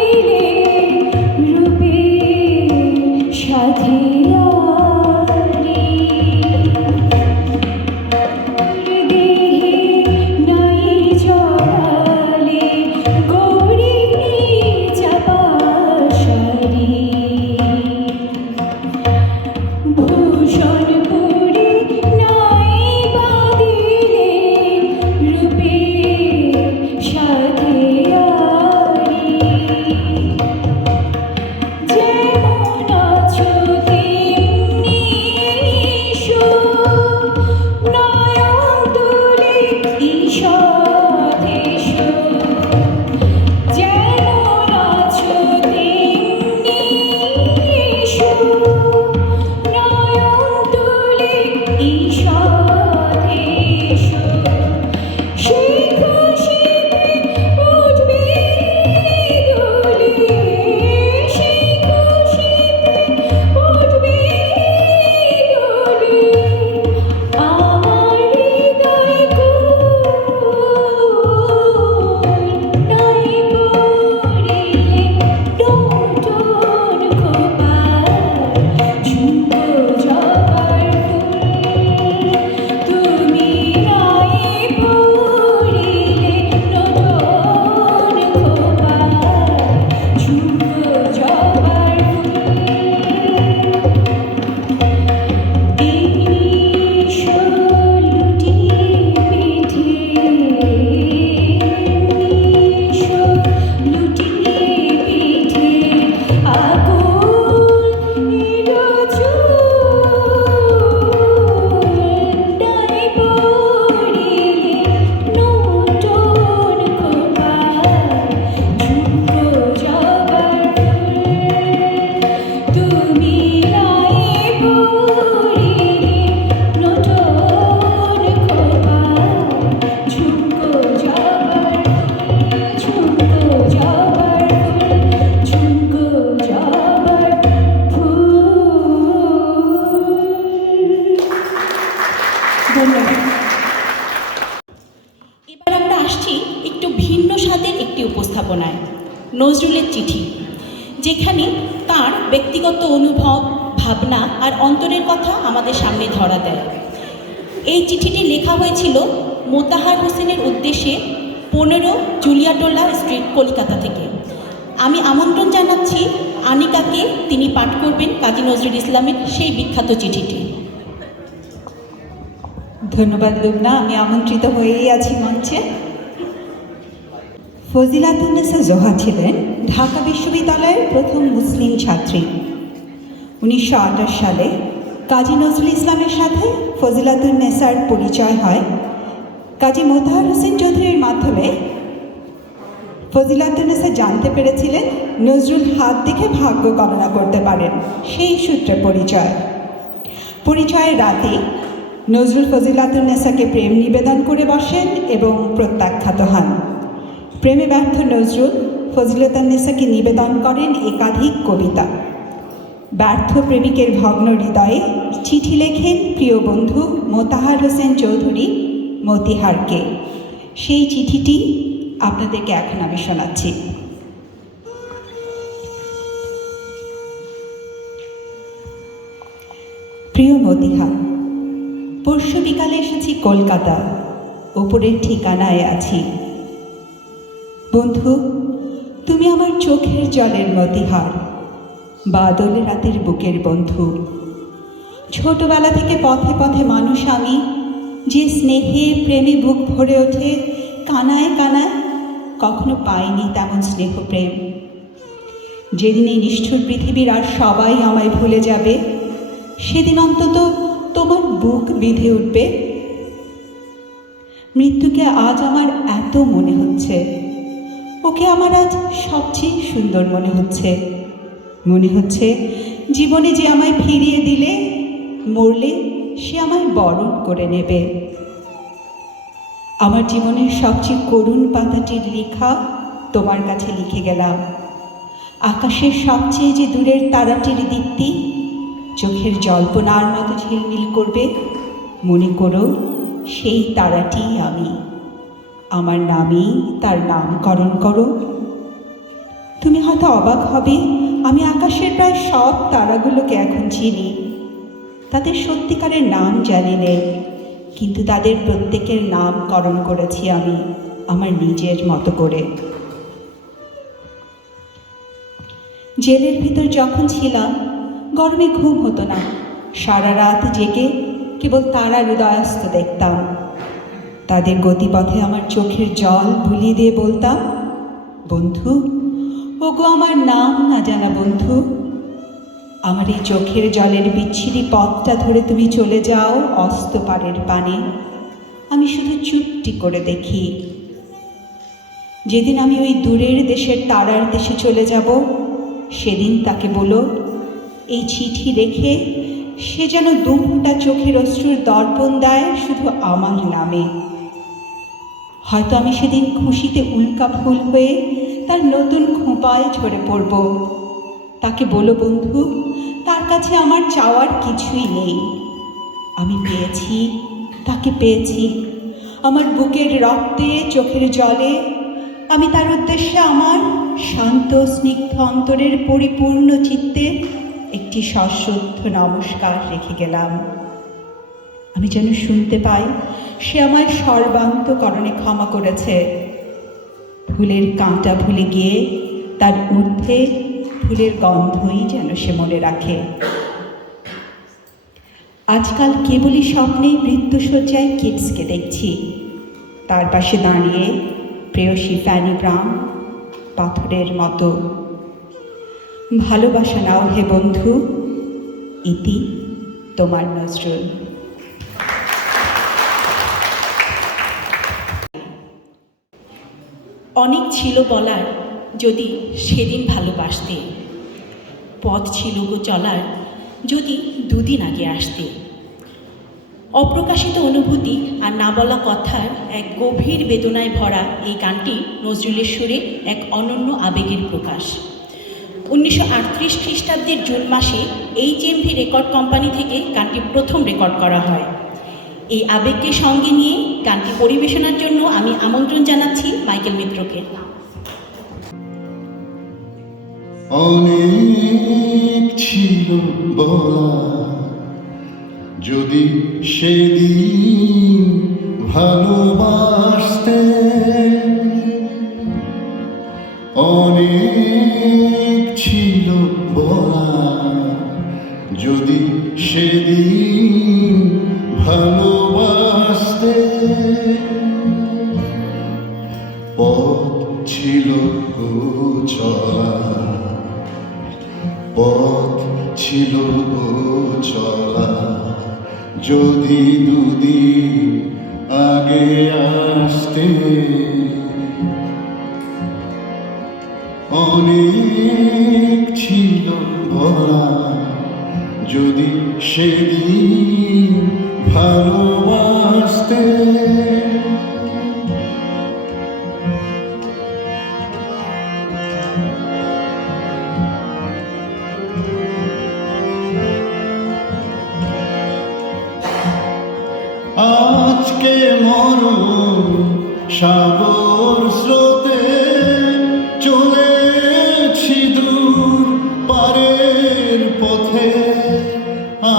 নজরুলের চিঠি, যেখানে তার ব্যক্তিগত অনুভব, ভাবনা আর অন্তরের কথা আমাদের সামনে ধরা দেয়। এই চিঠিটি লেখা হয়েছিল মোতাহার হোসেনের উদ্দেশ্যে 15 জুলিয়াটোলা স্ট্রিট, কলকাতা থেকে। আমি আমন্ত্রণ জানাচ্ছি আনিকাকে, তিনি পাঠ করবেন কাজী নজরুল ইসলামের সেই বিখ্যাত চিঠিটি। ধন্যবাদ লুবনা, আমি আমন্ত্রিত হয়েই আছি মঞ্চে। ফজিলাতুন্নেসা জোহা ছিলেন ঢাকা বিশ্ববিদ্যালয়ের প্রথম মুসলিম ছাত্রী। 1928 সালে কাজী নজরুল ইসলামের সাথে ফজিলাতুন্নেসার পরিচয় হয়। কাজী মোতাহার হোসেন চৌধুরীর মাধ্যমে ফজিলাতুন্নেসা জানতে পেরেছিলেন নজরুল হাত দেখে ভাগ্য গণনা করতে পারেন, সেই সূত্রে পরিচয়ের রাতে নজরুল ফজিলাতুন্নেসাকে প্রেম নিবেদন করে বসেন এবং প্রত্যাখ্যাত হন। প্রেমে ব্যর্থ নজরুল ফজিলাতুন্নেসাকে নিবেদন করেন একাধিক কবিতা। ব্যর্থ প্রেমিকের ভগ্ন হৃদয়ে চিঠি লেখেন প্রিয় বন্ধু মোতাহার হোসেন চৌধুরী মতিহারকে। সেই চিঠিটি আপনাদেরকে এখন আমি শোনাচ্ছি। প্রিয় মতিহার, পরশু বিকালে এসেছি কলকাতা, ওপরের ঠিকানায় আছি। বন্ধু, তুমি আমার চোখের জলের মতিহার, বাদল রাতের বুকের বন্ধু। ছোটবেলা থেকে পথে পথে মানুষ আমি, যে স্নেহে প্রেমে বুক ভরে ওঠে কানায় কানায়, কখনো পাইনি তেমন স্নেহ প্রেম। যেদিন এই নিষ্ঠুর পৃথিবীর আর সবাই আমায় ভুলে যাবে, সেদিন অন্তত তোমার বুক বিঁধে উঠবে। মৃত্যুকে আজ আমার এত মনে হচ্ছে, ওকে আমার আজ সবচেয়ে সুন্দর মনে হচ্ছে। মনে হচ্ছে জীবনে যে আমায় ফিরিয়ে দিলে, মরলে সে আমায় বরণ করে নেবে। আমার জীবনের সবচেয়ে করুণ পাতাটির লেখা তোমার কাছে লিখে গেলাম। আকাশের সবচেয়ে যে দূরের তারাটির দীপ্তি চোখের জল্পনার মতো ঝিলমিল করবে, মনে করো সেই তারাটি আমি। আমার নামেই তার নামকরণ করো। তুমি হয়তো অবাক হবে, আমি আকাশের প্রায় সব তারাগুলোকে এখন চিনি। তাদের সত্যিকারের নাম জানি নে, কিন্তু তাদের প্রত্যেকের নামকরণ করেছি আমি আমার নিজের মতো করে। জেলের ভিতর যখন ছিলাম, গরমে ঘুম হতো না। সারা রাত জেগে কেবল তারার উদয়াস্ত দেখতাম। তাদের গতিপথে আমার চোখের জল বুলিয়ে দিয়ে বলতাম, বন্ধু, ওগো আমার নাম না জানা বন্ধু, আমার এই চোখের জলের বিচ্ছিরি পথটা ধরে তুমি চলে যাও অস্ত পারের পানে। আমি শুধু চুপটি করে দেখি। যেদিন আমি ওই দূরের দেশের তারার দেশে চলে যাব, সেদিন তাকে বলো এই চিঠি রেখে সে যেন দুমটা চোখের অশ্রুর দর্পণ দেয় শুধু আমার নামে। হয়তো আমি সেদিন খুশিতে উল্কা ফুল হয়ে তার নতুন খোঁপায় ঝরে পড়ব। তাকে বলো বন্ধু, তার কাছে আমার চাওয়ার কিছুই নেই। আমি পেয়েছি, তাকে পেয়েছি আমার বুকের রক্তে, চোখের জলে। আমি তার উদ্দেশ্যে আমার শান্ত স্নিগ্ধ অন্তরের পরিপূর্ণ চিত্তে একটি সশ্রদ্ধ নমস্কার রেখে গেলাম। আমি যেন শুনতে পাই সে আমায় সর্বান্তকরণে ক্ষমা করেছে। ফুলের কাঁটা ভুলে গিয়ে তার ঊর্ধ্বে ফুলের গন্ধই যেন সে মনে রাখে। আজকাল কেবলই স্বপ্নে মৃত্যুশয্যায় কিডসকে দেখছি, তার পাশে দাঁড়িয়ে প্রেয়সী ফ্যানি ব্রাউন পাথরের মতো। ভালোবাসা নাও হে বন্ধু, ইতি তোমার নজরুল। অনেক ছিল বলার, যদি সেদিন ভালোবাসতে। পথ ছিল গো চলার, যদি দুদিন আগে আসতে। অপ্রকাশিত অনুভূতি আর না বলা কথার এক গভীর বেদনায় ভরা এই গানটি নজরুলের সুরে এক অনন্য আবেগের প্রকাশ। 1938 খ্রিস্টাব্দের জুন মাসে HMV রেকর্ড কোম্পানি থেকে গানটি প্রথম রেকর্ড করা হয়। এই আবেগকে সঙ্গে নিয়ে গানটি পরিবেশনার জন্য আমি আমন্ত্রণ জানাচ্ছি মাইকেল মিত্রকে। অনেক ছিল বলা, যদি সেদিন ভালোবাসতে। অনেক ছিল বলা, যদি সেদিন ভালোবাসতে। পথ ছিল চলা, পথ ছিল চলা, যদি দুদিন আগে আসতে। অনেক ছিল বলা, যদি সেদিন ভালোবাসতে। আজকে মরণ সাগর স্রোতে চলেছি দূর পারের পথে।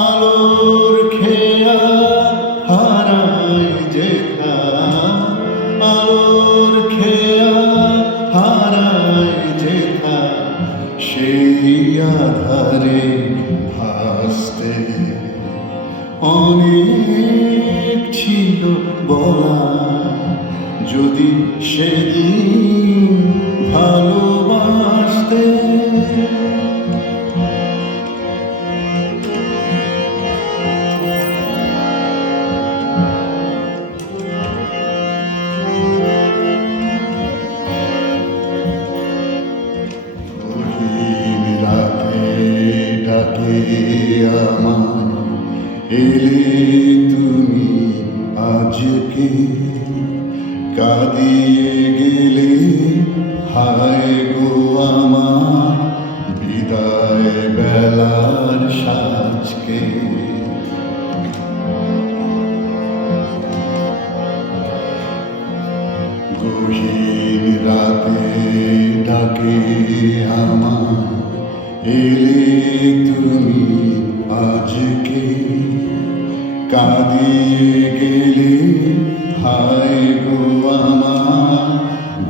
আলোর খেয়া হারায় যেথা, আলোর খেয়া হারায় যেথা, সেই আধারে ভাসতে। অনেক ছিল বলা, যদি সেদিন ভালোবাসতে। গহীন রাতে ডাকে আমার, এলে তুমি আজকে। কাঁদিয়ে গেলে হায় গো আমার, বিদায় বেলার সাজকে। গহীন রাতে ডাকে আমার, এলে তুমি আজকে। কাঁদিয়ে গেলে হায় গো আমার,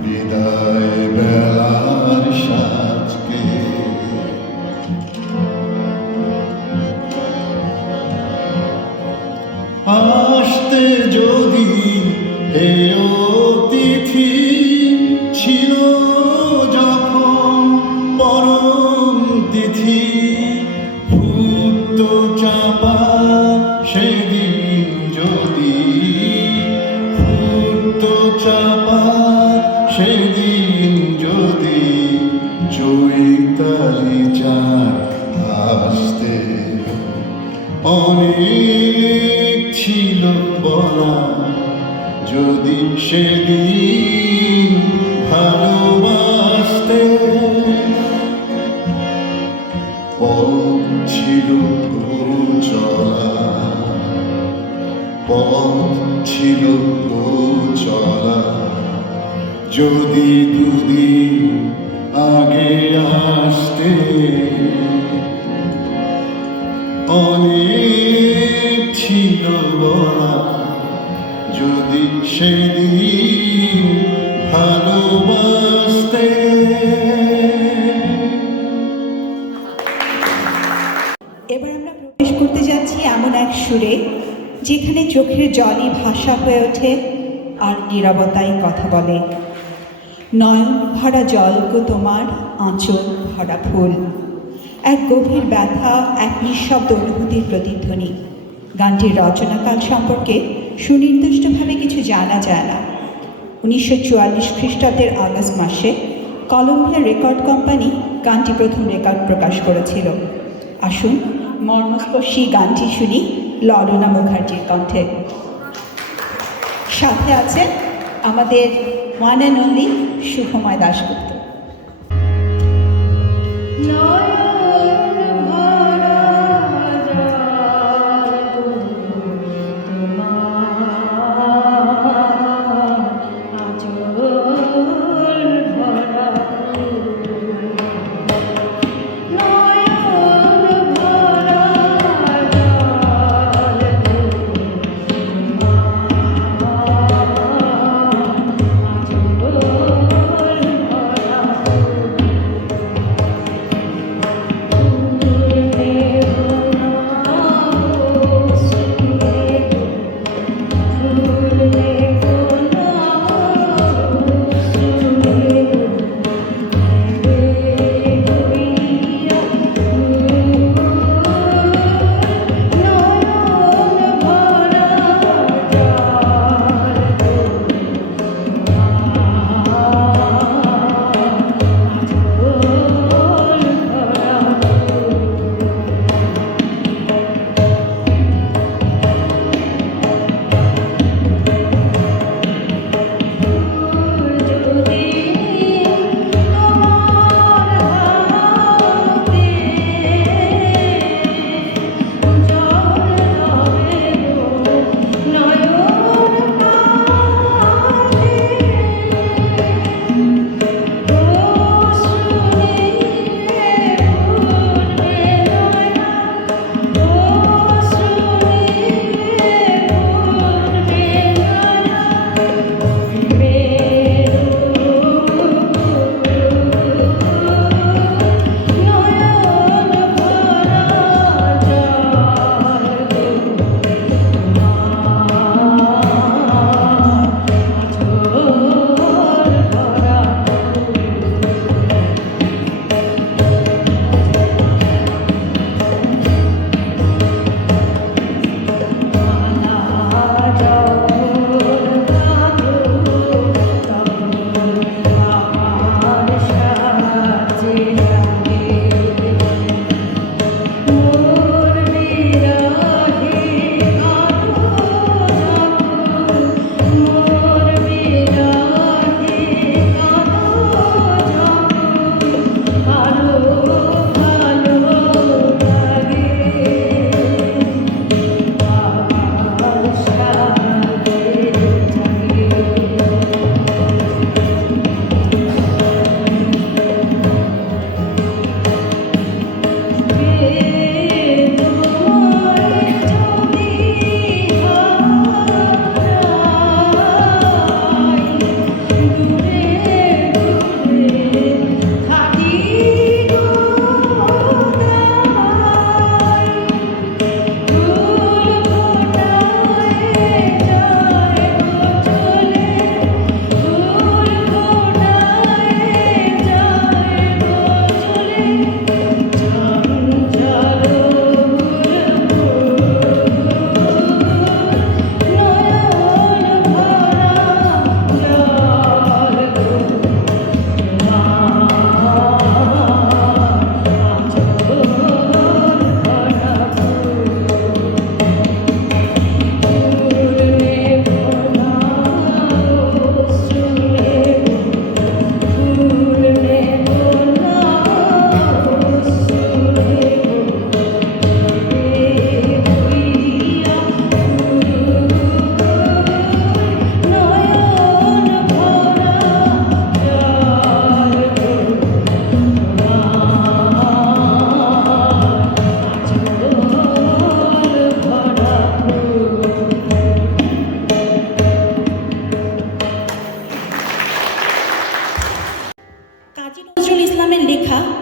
বিদায় বেলার সাজকে। আসতে যদি হে অতিথি, ছিল যখন পরম তিথি। ফুট চাপা সেদিন যদি, ফুট চাপা সেদিন যদি, চৈতালি চাঁদ আসতে। অনেক ছিল বলা, যদি সেদিন ভালোবাসতে। পথ ছিল চলা, পথ ছিল চলা, যদি দুদিন আগে আসতে। অনেক ছিল বলা, যদি সেদিন ভালোবাসতে। এবার আমরা প্রবেশ করতে যাচ্ছি এমন এক সুরে, যেখানে চোখের জলই ভাষা হয়ে ওঠে আর নীরবতাই কথা বলে। নয়ন ভরা জল গো তোমার, আঁচল ভরা ফুল। এক গভীর ব্যথা, এক নিঃশব্দ অনুভূতির প্রতিধ্বনি। গানটির রচনাকাল সম্পর্কে সুনির্দিষ্টভাবে কিছু জানা যায় না। 1944 খ্রিস্টাব্দের আগস্ট মাসে কলম্বিয়া রেকর্ড কোম্পানি গানটি প্রথম রেকর্ড প্রকাশ করেছিল। আসুন মর্মস্পর্শী গানটি শুনি ললনা মুখার্জির কণ্ঠে। সাথে আছে আমাদের one and only Shubhamoy Dasgupta.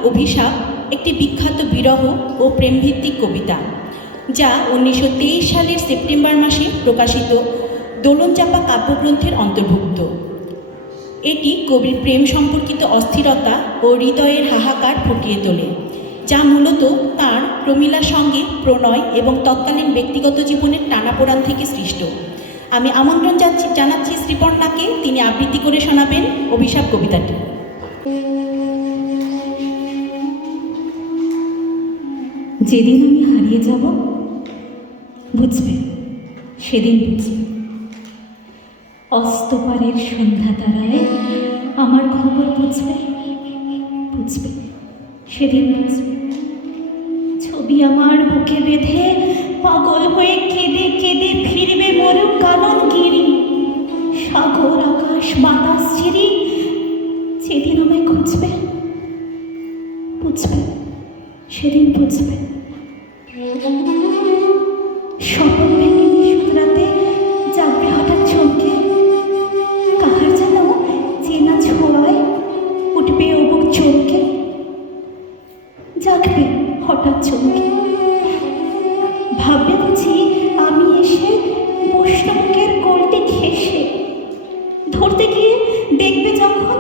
অভিশাপ একটি বিখ্যাত বিরহ ও প্রেমভিত্তিক কবিতা, যা 1923 সালের সেপ্টেম্বর মাসে প্রকাশিত দোলনচাঁপা কাব্যগ্রন্থের অন্তর্ভুক্ত। এটি কবির প্রেম সম্পর্কিত অস্থিরতা ও হৃদয়ের হাহাকার ফুটিয়ে তোলে, যা মূলত তাঁর প্রমীলার সঙ্গে প্রণয় এবং তৎকালীন ব্যক্তিগত জীবনের টানাপোড়ান থেকে সৃষ্ট। আমি আমন্ত্রণ জানাচ্ছি শ্রীপর্ণাকে, তিনি আবৃত্তি করে শোনাবেন অভিশাপ কবিতাটি। যেদিন আমি হারিয়ে যাব বুঝবে, সেদিন বুঝবে। অস্তপারের সন্ধ্যা তারায় আমার খবর বুঝবে, বুঝবে, সেদিন বুঝবে। ছবি আমার বুকে বেঁধে পাগল হয়ে কেঁদে কেঁদে ফিরবে মরু কানন গিরি, সাগর আকাশ বাতাস ছিরি। যেদিন আমায় খুঁজবে বুঝবে, সেদিন বুঝবে। স্বপ্ন ভেঙে নিশুতরাতে জাগবে হঠাৎ চমকে, কাহার যেন চেনা ছোঁয়ায় উঠবে ও বুক চমকে, জাগবে হঠাৎ চমকে। ভাববে বুঝি আমি এসে বৈষ্ণবকের কোলটি ঘেঁষে, ধরতে গিয়ে দেখবে যখন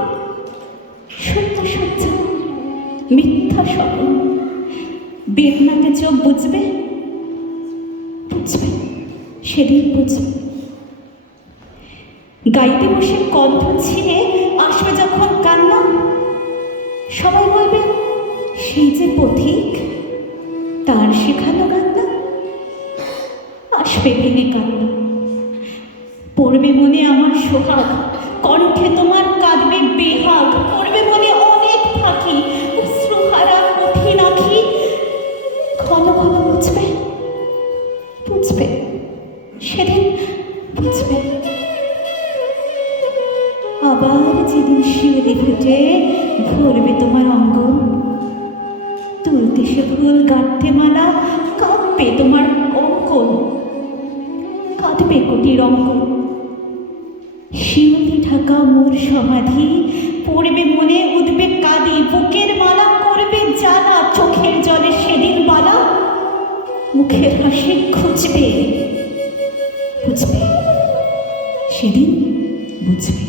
সত্য সত্য মিথ্যা স্বপ্ন। বেদনাতে চোখ বুঝবে, বুঝবে, সেদিন বুঝবে। গাইতে বসে কণ্ঠ ছিঁড়ে আসবে যখন কান্না, সবাই বলবে সেই যে পথিক, তার শেখানো কান্না। আসবে ভেঙে কান্না, পড়বে মনে আমার সোহাগ, কণ্ঠে তোমার কাঁদবে বেহাগ। পড়বে মনে অনেক ফাঁকি, অশ্রুহারা কঠিন আঁখি। ঘন ঘন বুঝবে, বুঝবে, সেদিন বুঝবে। আবার যেদিন শিউলি ফুটে ভরবে তোমার অঙ্গ, তুলতে সে ফুল গাঁথতে মালা, কাঁদবে তোমার অঙ্কন, কাঁদবে কোটির অঙ্কন। শিউলি ঢাকা মোর সমাধি, পড়বে মনে উঠবে কাঁদি। বুকের মালা করবে জ্বালা, চোখের জলে সেদিন বালা। মুখের হাসি খুঁজবে, বুঝবে, সেদিন বুঝবে।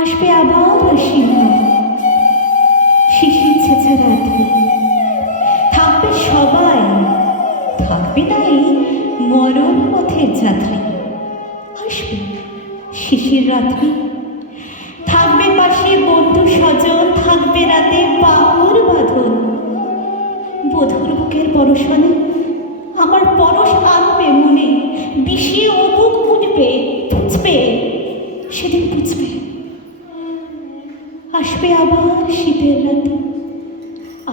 আসবে আবার আশীর্বাদ, শিশির ছেঁচা রাত্রি। থাকবে সবাই, থাকবে না এই মরণ পথের যাত্রী। আসবে শিশির রাত্রি, থাকবে পাশে বন্ধু স্বজন, থাকবে পরশনে আমার পরশ আনবে মনে, বিষিয়ে অবুক উঠবে, বুঝবে সেদিন বুঝবে। আসবে আবার শীতের রাতে,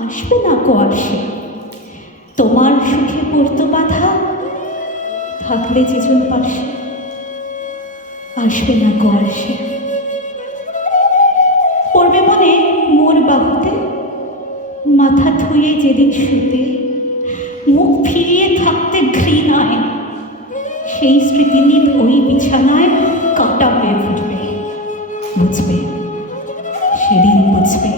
আসবে না কো আসে, তোমার সুখে পড়তো বাধা, থাকলে যেজন পাশে, আসবে না কো আসে। পড়বে মনে মোর বাহুতে, মাথা ধুয়ে যেদিন শুতে, মুখ ফিরিয়ে থাকতে ঘৃণায়, সেই স্মৃতিনীত ওই বিছানায় কাটা হয়ে ফুটবে, বুঝবে সেদিন বুঝবে।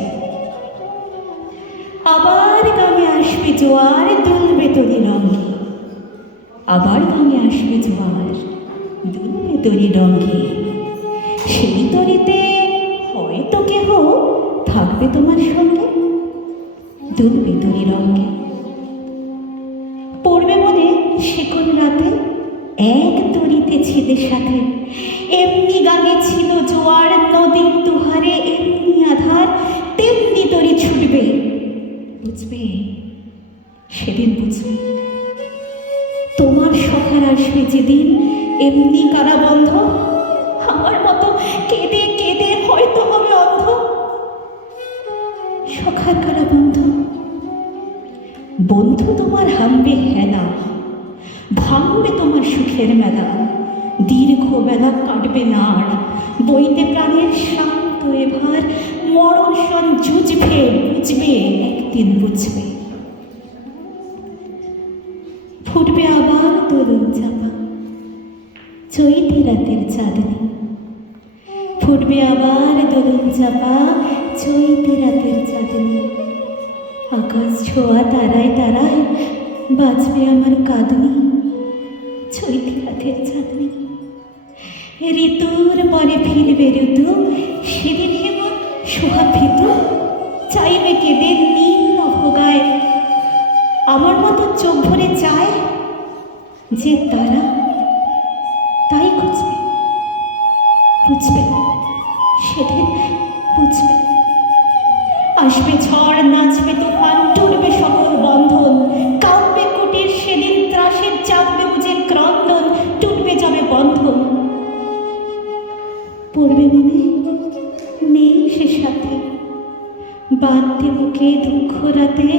আবার গাঙে আসবে জোয়ার, দুলবে তরি রঙে, আবার গাঙে আসবে জোয়ার, দুলবে তরি রঙে। সেই তরিতে হয়তো কেহ থাকবে তোমার সঙ্গে, দুলবে তরি রঙে। পড়বে মনে সে কোন রাতে, এক তরিতে ছেদের সাথে, এমনি গাঙে ছিল জোয়ার, নদীর দুহারে এমনি আধার, তেমনি তরি ছুটবে, বুঝবে সেদিন বুঝবে। তোমার সখার আসবে যেদিন, এমনি কারাবন্ধ, আমার মতো কেঁদে কেঁদে হয়তো হবে অন্ধ। সখার কারাবন্ধ, বন্ধু তোমার হামবে হেলা, ভাঙবে তোমার সুখের মেলা, দীর্ঘ বেলা কাটবে না আর, বইতে প্রাণের শান্ত এবার, মরণ সন জুঝবে, বুঝবে একদিন বুঝবে। ফুটবে আবার দোলন চাপা, চৈতি রাতের চাঁদনি, ফুটবে আবার দোলন চাপা, চৈতি রাতের চাঁদনি। আকাশ ছোঁয়া তারায় তারায়, বাজবে আমার কাঁদনি, চৈতি রাতের চাঁদনি। ঋতুর পরে ফিরবে ঋতু, সেদিন হেমন সোহা ভীতু, চাইবে কেঁদে নীল নভোগায়, আমার মতো চোখ ভরে চায় যে তারা, তাই খুঁজবে, বুঝবে সেদিন বুঝবে। আসবে ঝড়, নাচবে তুফান, টুটবে সকল বন্ধন, কাঁপবে কুটির সেদিন ত্রাসের, জাগবে বুঝে ক্রন্দন, টুটবে যাবে বন্ধন। পড়বে মনে নেই সে সাথে, বাঁধতে বুকে দুঃখ রাতে,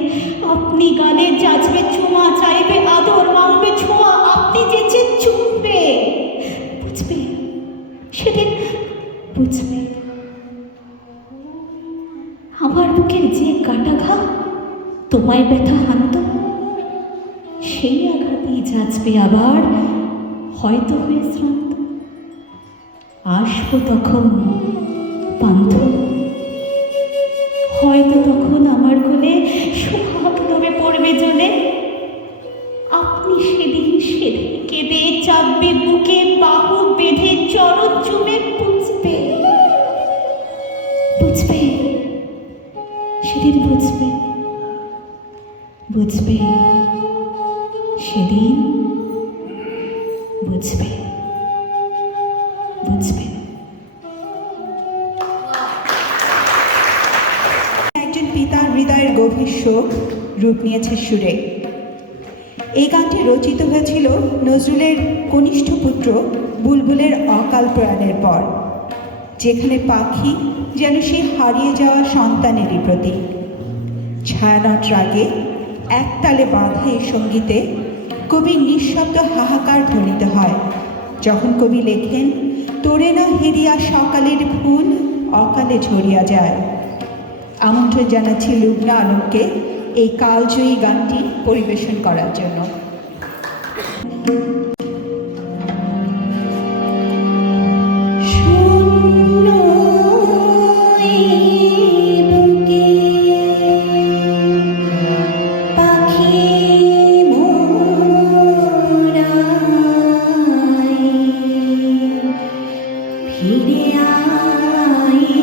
আপনি গালে যাচবে চুমা, চাইবে আদর, মাংবে ছোঁয়া, আপনি যেচে চুমবে, বুঝবে সেদিন বুঝবে। আমার বুকের যে কাটা ঘা তোমায় ব্যথা হানত, সেই আঘাতেই যাচবে আবার, হয়তো হয়ে শ্রান্ত। আসবো তখন পান্থ, হয়তো তখন আমার কোলে সুহাগ তবে পড়বে জলে, আপনি সেদিন সেদিন কেঁদে চাপবে বুকে, বাহু বেঁধে চরণ চুমে, বুঝবে বুঝবে সেদিন বুঝবে, বুঝবে সেদিন বুঝবে, বুঝবে। একজন পিতার হৃদয়ের গভীর শোক রূপ নিয়েছে সুরে। এই গানটি রচিত হয়েছিল নজরুলের কনিষ্ঠ পুত্র বুলবুলের অকাল প্রয়াণের পর, যেখানে পাখি যেন সেই হারিয়ে যাওয়া সন্তানেরই প্রতীক। ছায়ানট রাগে একতালে বাঁধা এই সঙ্গীতে কবির নিঃশব্দ হাহাকার ধ্বনিত হয়, যখন কবি লেখেন, তোরে না হেরিয়া সকালের ফুল অকালে ঝরিয়া যায়। আমন্ত্রণ জানাচ্ছি লুবনা আলমকে এই কালজয়ী গানটি পরিবেশন করার জন্য। ফিরে আয়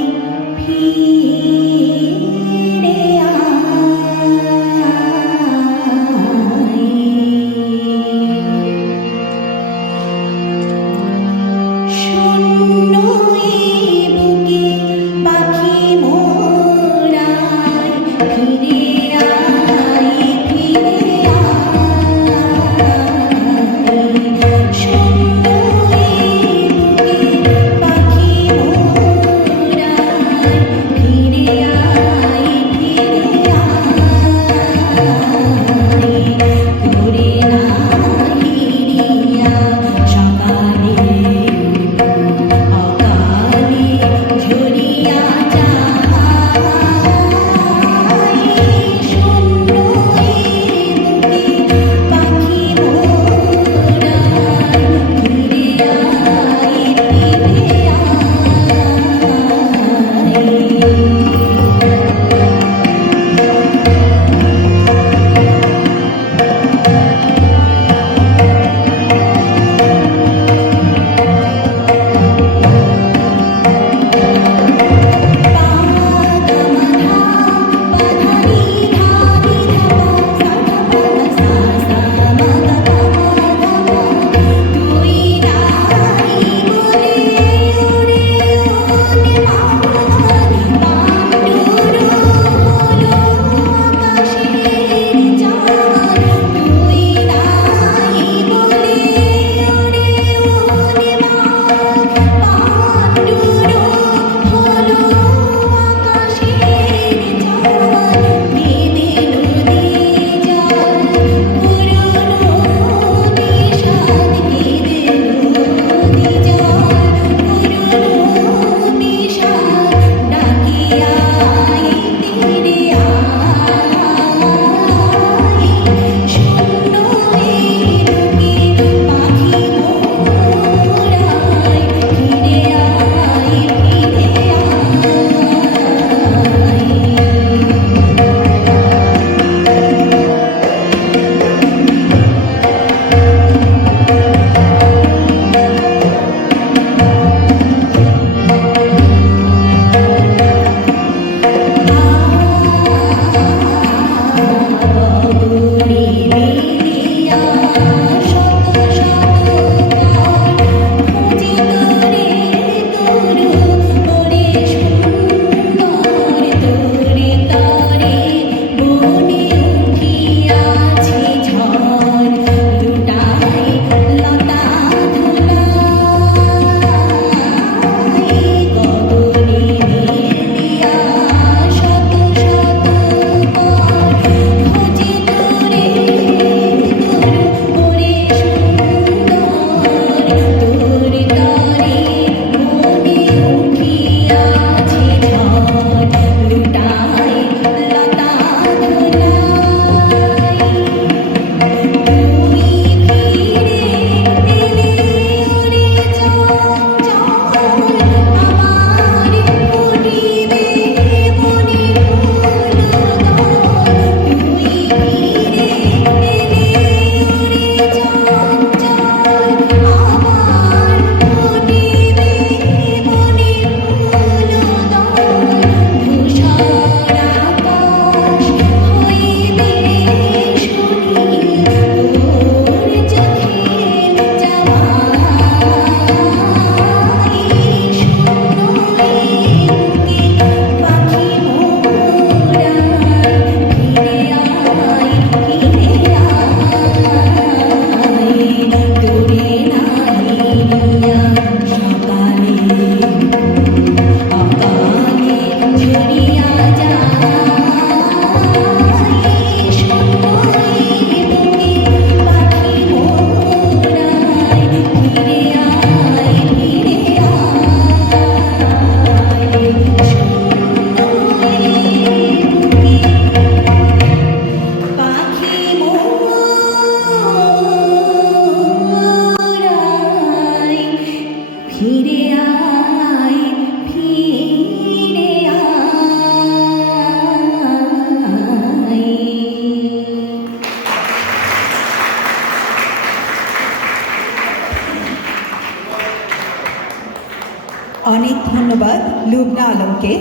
ধন্যবাদ লুবনা আলমকে।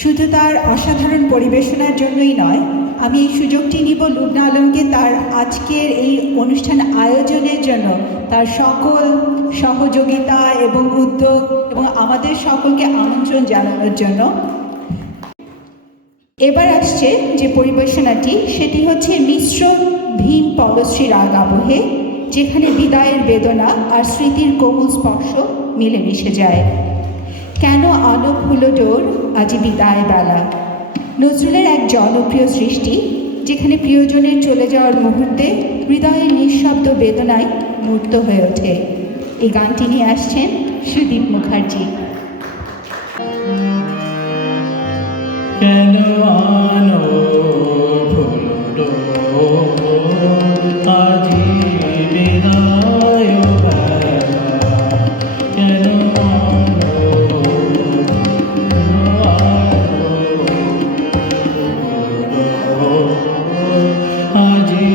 শুধু তার অসাধারণ পরিবেশনার জন্যই নয়, আমি এই সুযোগটি নিব লুবনা আলমকে তার আজকের এই অনুষ্ঠান আয়োজনের জন্য তার সকল সহযোগিতা এবং উদ্যোগ এবং আমাদের সকলকে আমন্ত্রণ জানানোর জন্য। এবার আসছে যে পরিবেশনাটি, সেটি হচ্ছে মিশ্র ভীম পদশ্রী রাগ আবহে, যেখানে বিদায়ের বেদনা আর স্মৃতির কোমল স্পর্শ মিলেমিশে যায়। কেন আলো ফুলো ডোর আজি বিদায় বেলা, নজরুলের এক জনপ্রিয় সৃষ্টি, যেখানে প্রিয়জনের চলে যাওয়ার মুহূর্তে হৃদয়ের নিঃশব্দ বেদনায় মূর্ত হয়ে ওঠে। এই গানটি নিয়ে আসছেন সুদীপ মুখার্জি। কেন আনো ফুলো আজি বিদায় বেলা, কেন আজি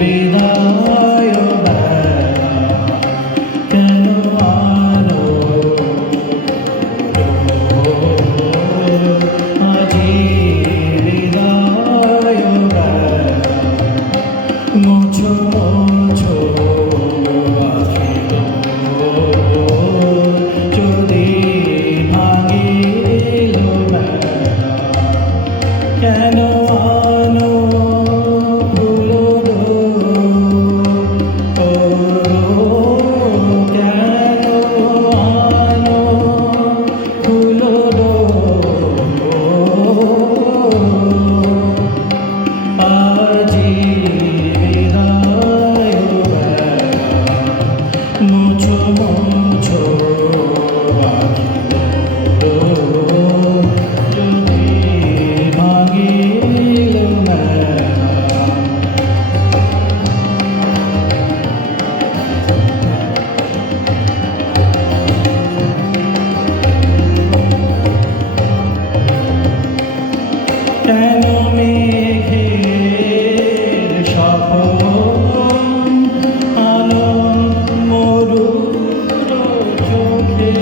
বিদায় বেলা, কেন আনো আজি হৃদয় মুছো মুছো আখির যদি ভাঙিল বেলা, কেন আনো ফুলো কেন আনো ফুলো আজি বিদায় বেলা, মুছো মুছো যদি ভাঙিল মেলা, কেন মেঘের স্বপন আলো মরুর চোখে,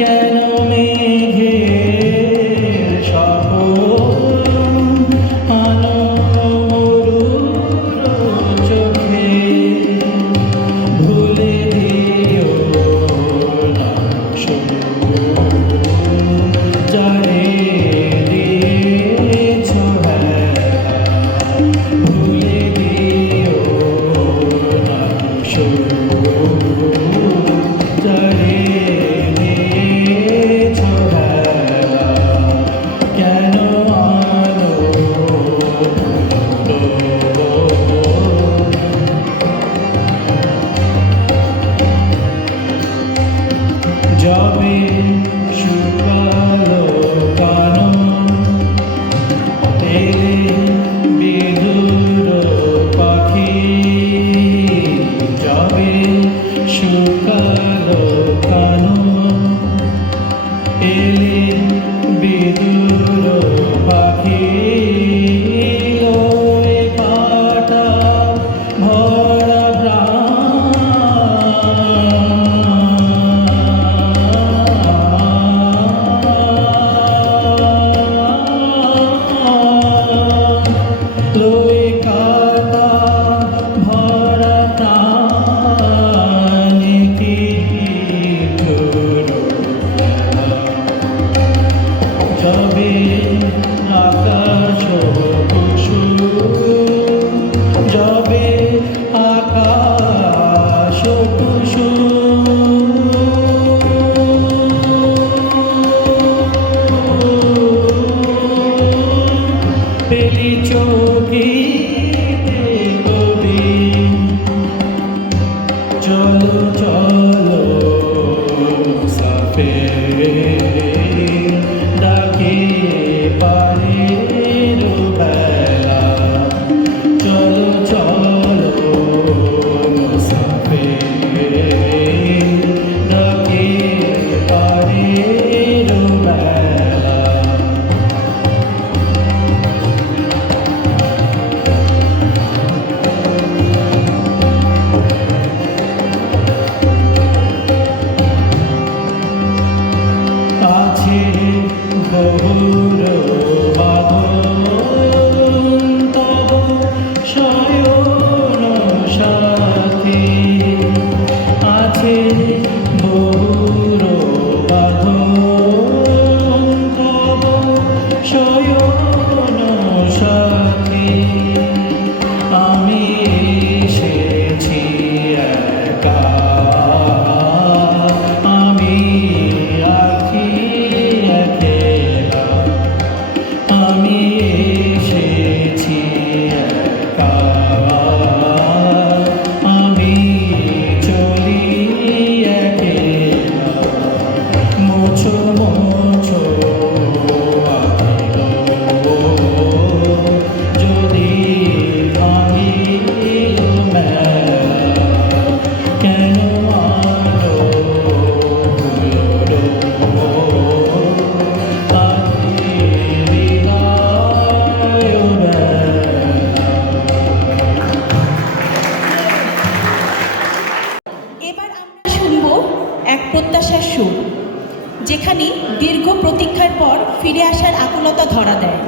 কেন মেঘের স্বপন আলো মরুর চোখে, ভুলে দিও না যারে দিয়েছ হেলা, ভুলে দিও না যারে দিয়েছ হেলা, কেন আনো যাবে শুকালো কানন, এলে বিদুর পাখি, যাবে শুকালো কানন, এলে বিদুর পাখি, লয়ে পাটা ভরা লয়ে কাটা ভরা প্রাণ, কি যাবে আকাশ কুসুম, যাবে আকাশ কুসুম, পেলি চোখিতে কবি, চলো চলো মুসাফির, ডাকে পারের বেলা, চলো চলো মুসাফির, ডাকে পারের বেলা, শয়ন সাথী আমি এসেছি একা আমি আছি একেলা আমি এসেছি একা আমি চলি একেলা মুছো মুছো আঁকিলো যদি ভাঙিল মেলা কেন আলো হলো তাকে হৃদয় বেলা এবার আমরা শুনব এক প্রত্যাশার সুর, যেখানে দীর্ঘ প্রতীক্ষার পর ফিরে আসার আকুলতা ধরা দেয়।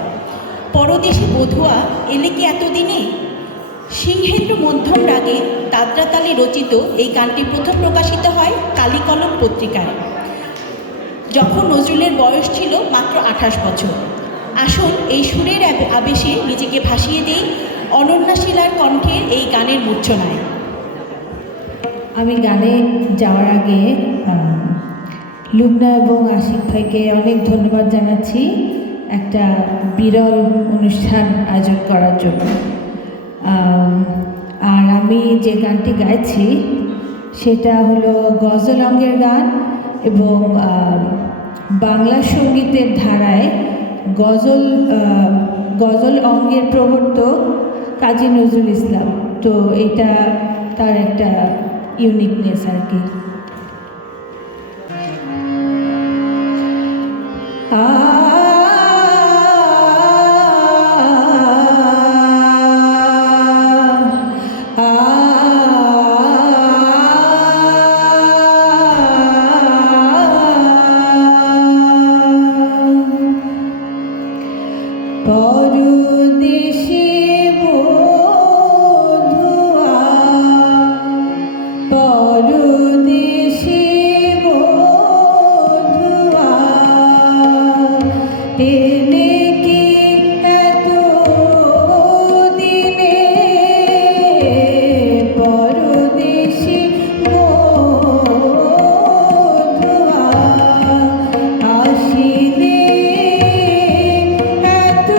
পরদেশি বধুয়া এলে কি এতদিনে? সিংহেন্দ্র মধ্যম রাগে দাদরাতালে রচিত এই গানটি প্রথম প্রকাশিত হয় কালিকলম পত্রিকায়, যখন নজরুলের বয়স ছিল মাত্র 28 বছর। আসুন এই সুরের আবেশে নিজেকে ভাসিয়ে দেই অনন্যা শিলার কণ্ঠের এই গানের মূর্ছনায়। আমি গানে যাওয়ার আগে লুবনা এবং আশিক ভাইকে অনেক ধন্যবাদ জানাচ্ছি একটা বিরল অনুষ্ঠান আয়োজন করার জন্য। আর আমি যে গানটি গাইছি সেটা হলো গজল অঙ্গের গান এবং বাংলা সঙ্গীতের ধারায় গজল অঙ্গের প্রবর্তক কাজী নজরুল ইসলাম। তো এটা তার একটা ইউনিকনেস আর কি। পরদেশি বধুয়া পরদেশি বধুয়া এলে কি এত দিনে পরদেশি বধুয়া আসিলে এত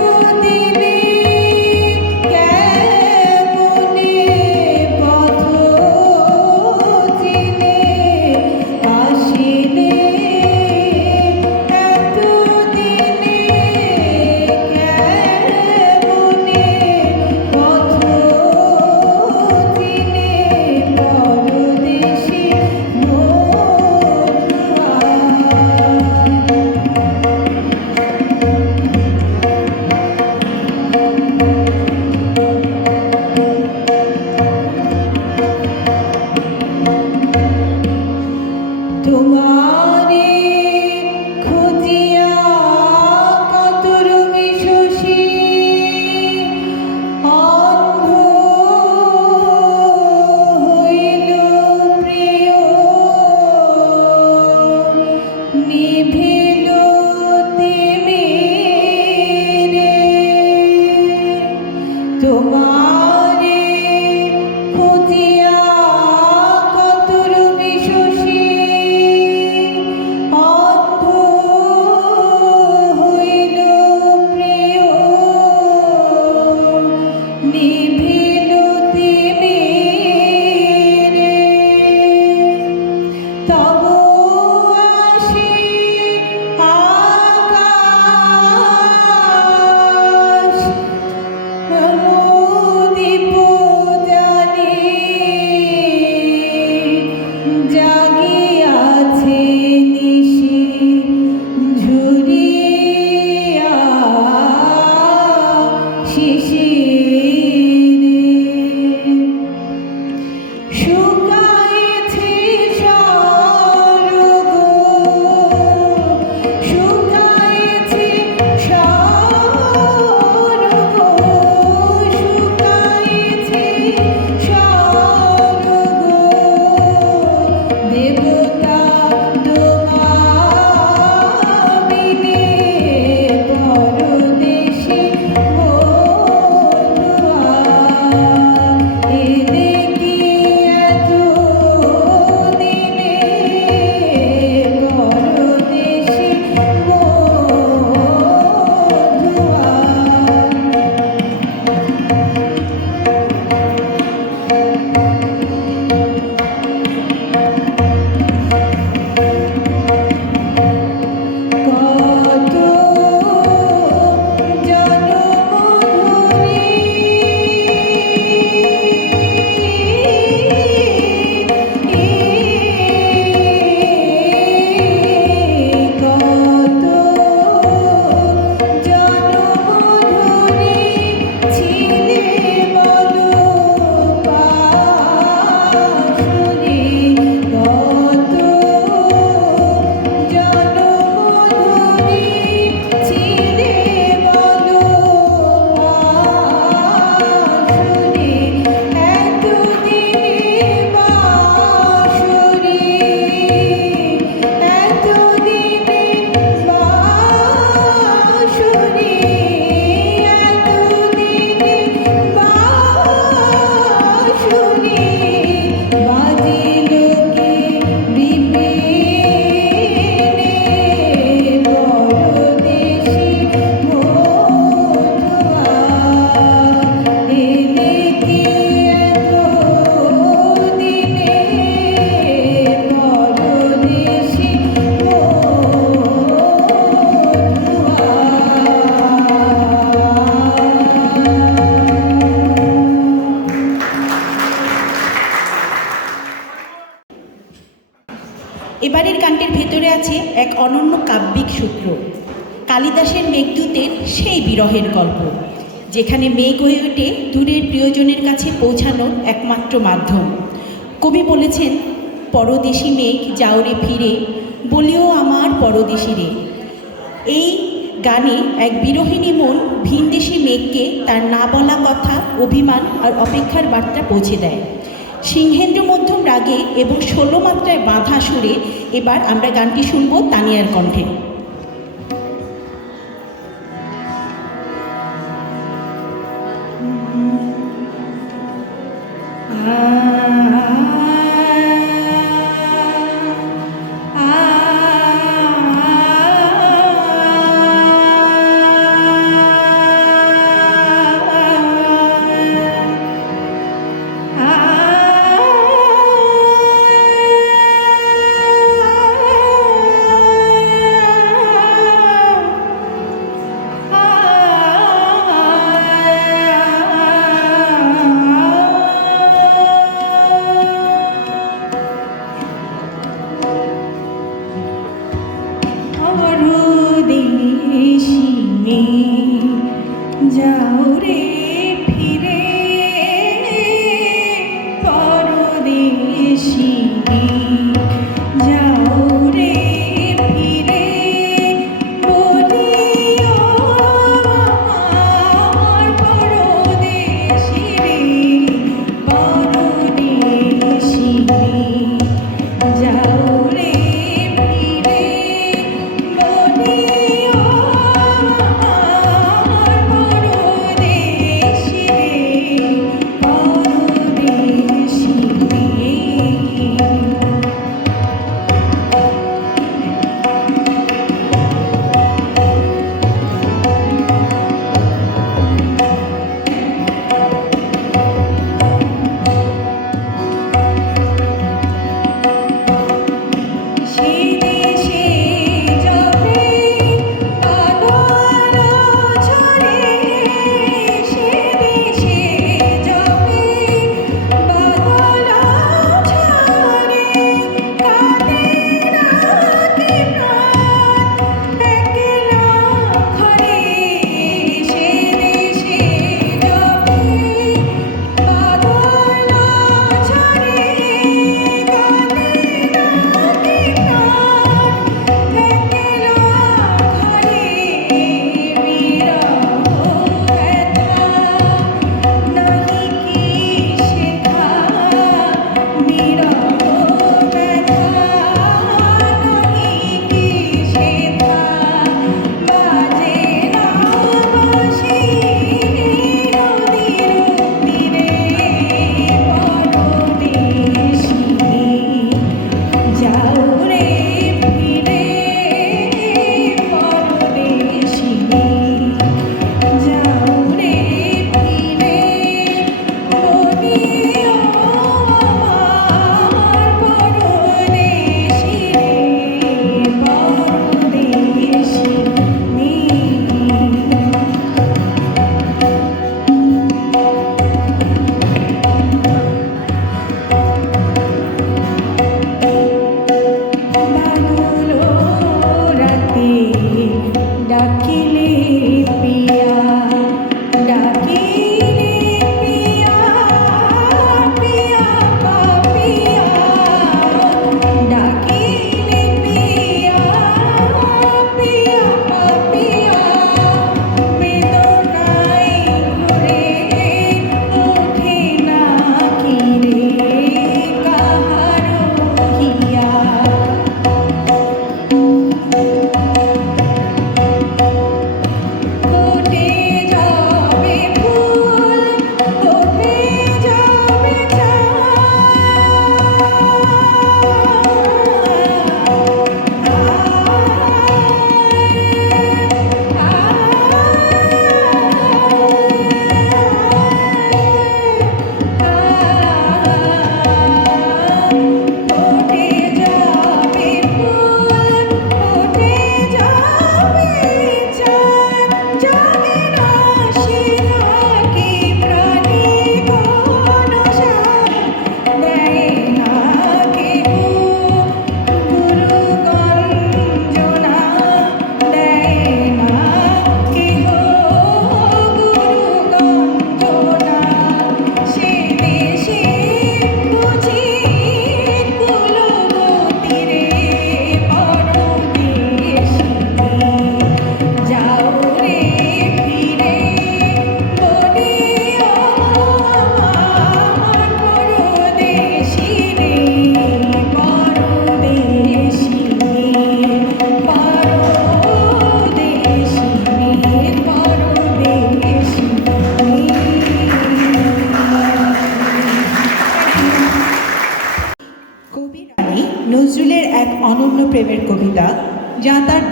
সেই বিরহের গল্প, যেখানে মেঘ হয়ে ওঠে দূরের প্রিয়জনের কাছে পৌঁছানোর একমাত্র মাধ্যম। কবি বলেছেন, পরদেশি মেঘ যাওরে ফিরে, বলিও আমার পরদেশি রে। এই গানে এক বিরহিণী মন ভিনদেশি মেঘকে তার না বলা কথা, অভিমান আর অপেক্ষার বার্তা পৌঁছে দেয়। সিংহেন্দ্র মধ্যম রাগে এবং 16 মাত্রায় বাঁধা সুরে এবার আমরা গানটি শুনব তানিয়ার কণ্ঠে। যাও রে ফিরে পরদেশি, যাও রে ফিরে, বলিও আমার পরদেশি রে, পরদেশি রে, যাও রে ফিরে, বলিও আমার পরদেশি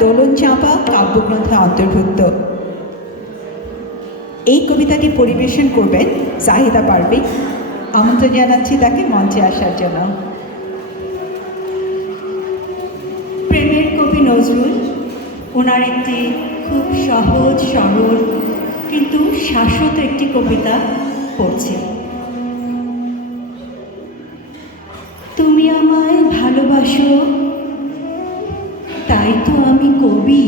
দোলন চাঁপা কাব্যগ্রন্থে অন্তর্ভুক্ত। এই কবিতাটি পরিবেশন করবেন জাহিদা পারভীন। আমন্ত্রণ জানাচ্ছি তাকে মঞ্চে আসার জন্য। প্রেমের কবি নজরুল ওনার একটি খুব সহজ সরল কিন্তু শাশ্বত একটি কবিতা পড়ছে। তুমি আমায় ভালোবাসো তাই তো আমি কবি,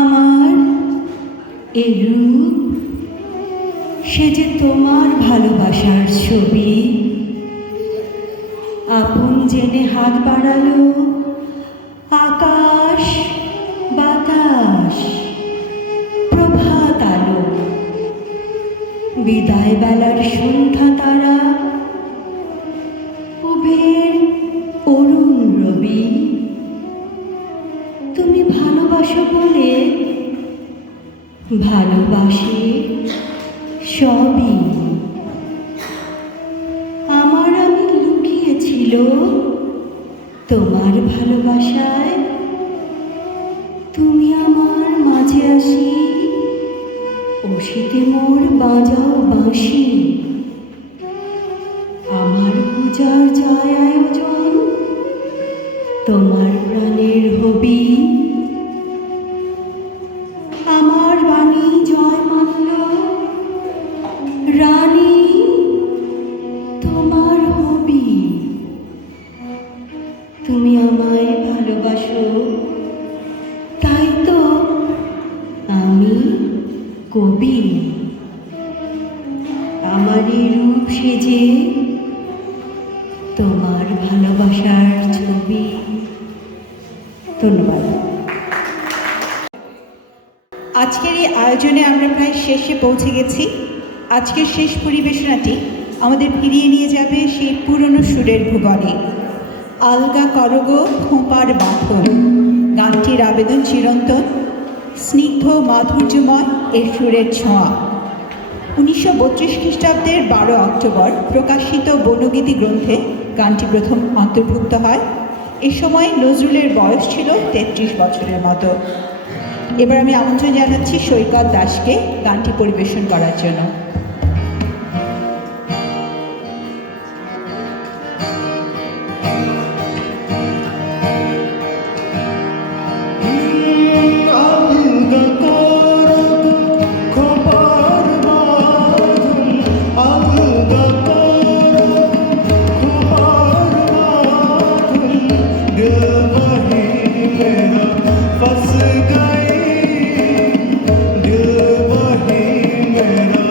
আমার এ রূপ সে যে তোমার ভালোবাসার ছবি। আপন জেনে হাত বাড়ালো আকাশ বাতাস প্রভাত আলো, বিদায় বেলার সন্ধ্যা তারা উভের অরুণ রবি। তুমি ভালোবাসো বলে ভালোবাসি সবই, আমার আমি লুকিয়েছিল তোমার ভালোবাসায়। তুমি আমার মাঝে আসি অসিতে মোর বাজাও বাঁশি, আমার পূজার যায় আয়োজন তোমার প্রাণের হবি। আমার বাণী জয় মাল্য রানী তোমার হবি। তুমি আমায় ভালোবাসো তাই তো আমি কবি, আমারই রূপ সেজে তোমার ভালোবাসার ছবি। ধন্যবাদ। আজকের এই আয়োজনে আমরা প্রায় শেষে পৌঁছে গেছি। আজকের শেষ পরিবেশনাটি আমাদের ফিরিয়ে নিয়ে যাবে সেই পুরনো সুরের ভুবনে। আলগা করগ খোঁপার বাঁধন গানটির আবেদন চিরন্তন, স্নিগ্ধ মাধুর্যময় এর সুরের ছোঁয়া। 1932 খ্রিস্টাব্দের 12 অক্টোবর প্রকাশিত বনগীতি গ্রন্থে গানটি প্রথম অন্তর্ভুক্ত হয়। এ সময় নজরুলের বয়স ছিল 33 বছরের মতো। এবার আমি আমন্ত্রণ জানাচ্ছি সৈকত দাসকে গানটি পরিবেশন করার জন্য। फंस गई दिल वही मेरा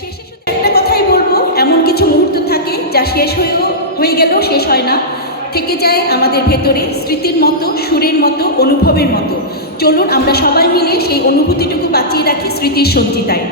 শেষে শুধু একটা কথাই বলবো, এমন কিছু মুহূর্ত থাকে যা শেষ হয়ে গেলেও শেষ হয় না, থেকে যায় আমাদের ভেতরে স্মৃতির মতো, সুরের মতো, অনুভবের মতো। চলুন আমরা সবাই মিলে সেই অনুভূতিটুকু বাঁচিয়ে রাখি স্মৃতির সঞ্চিতায়।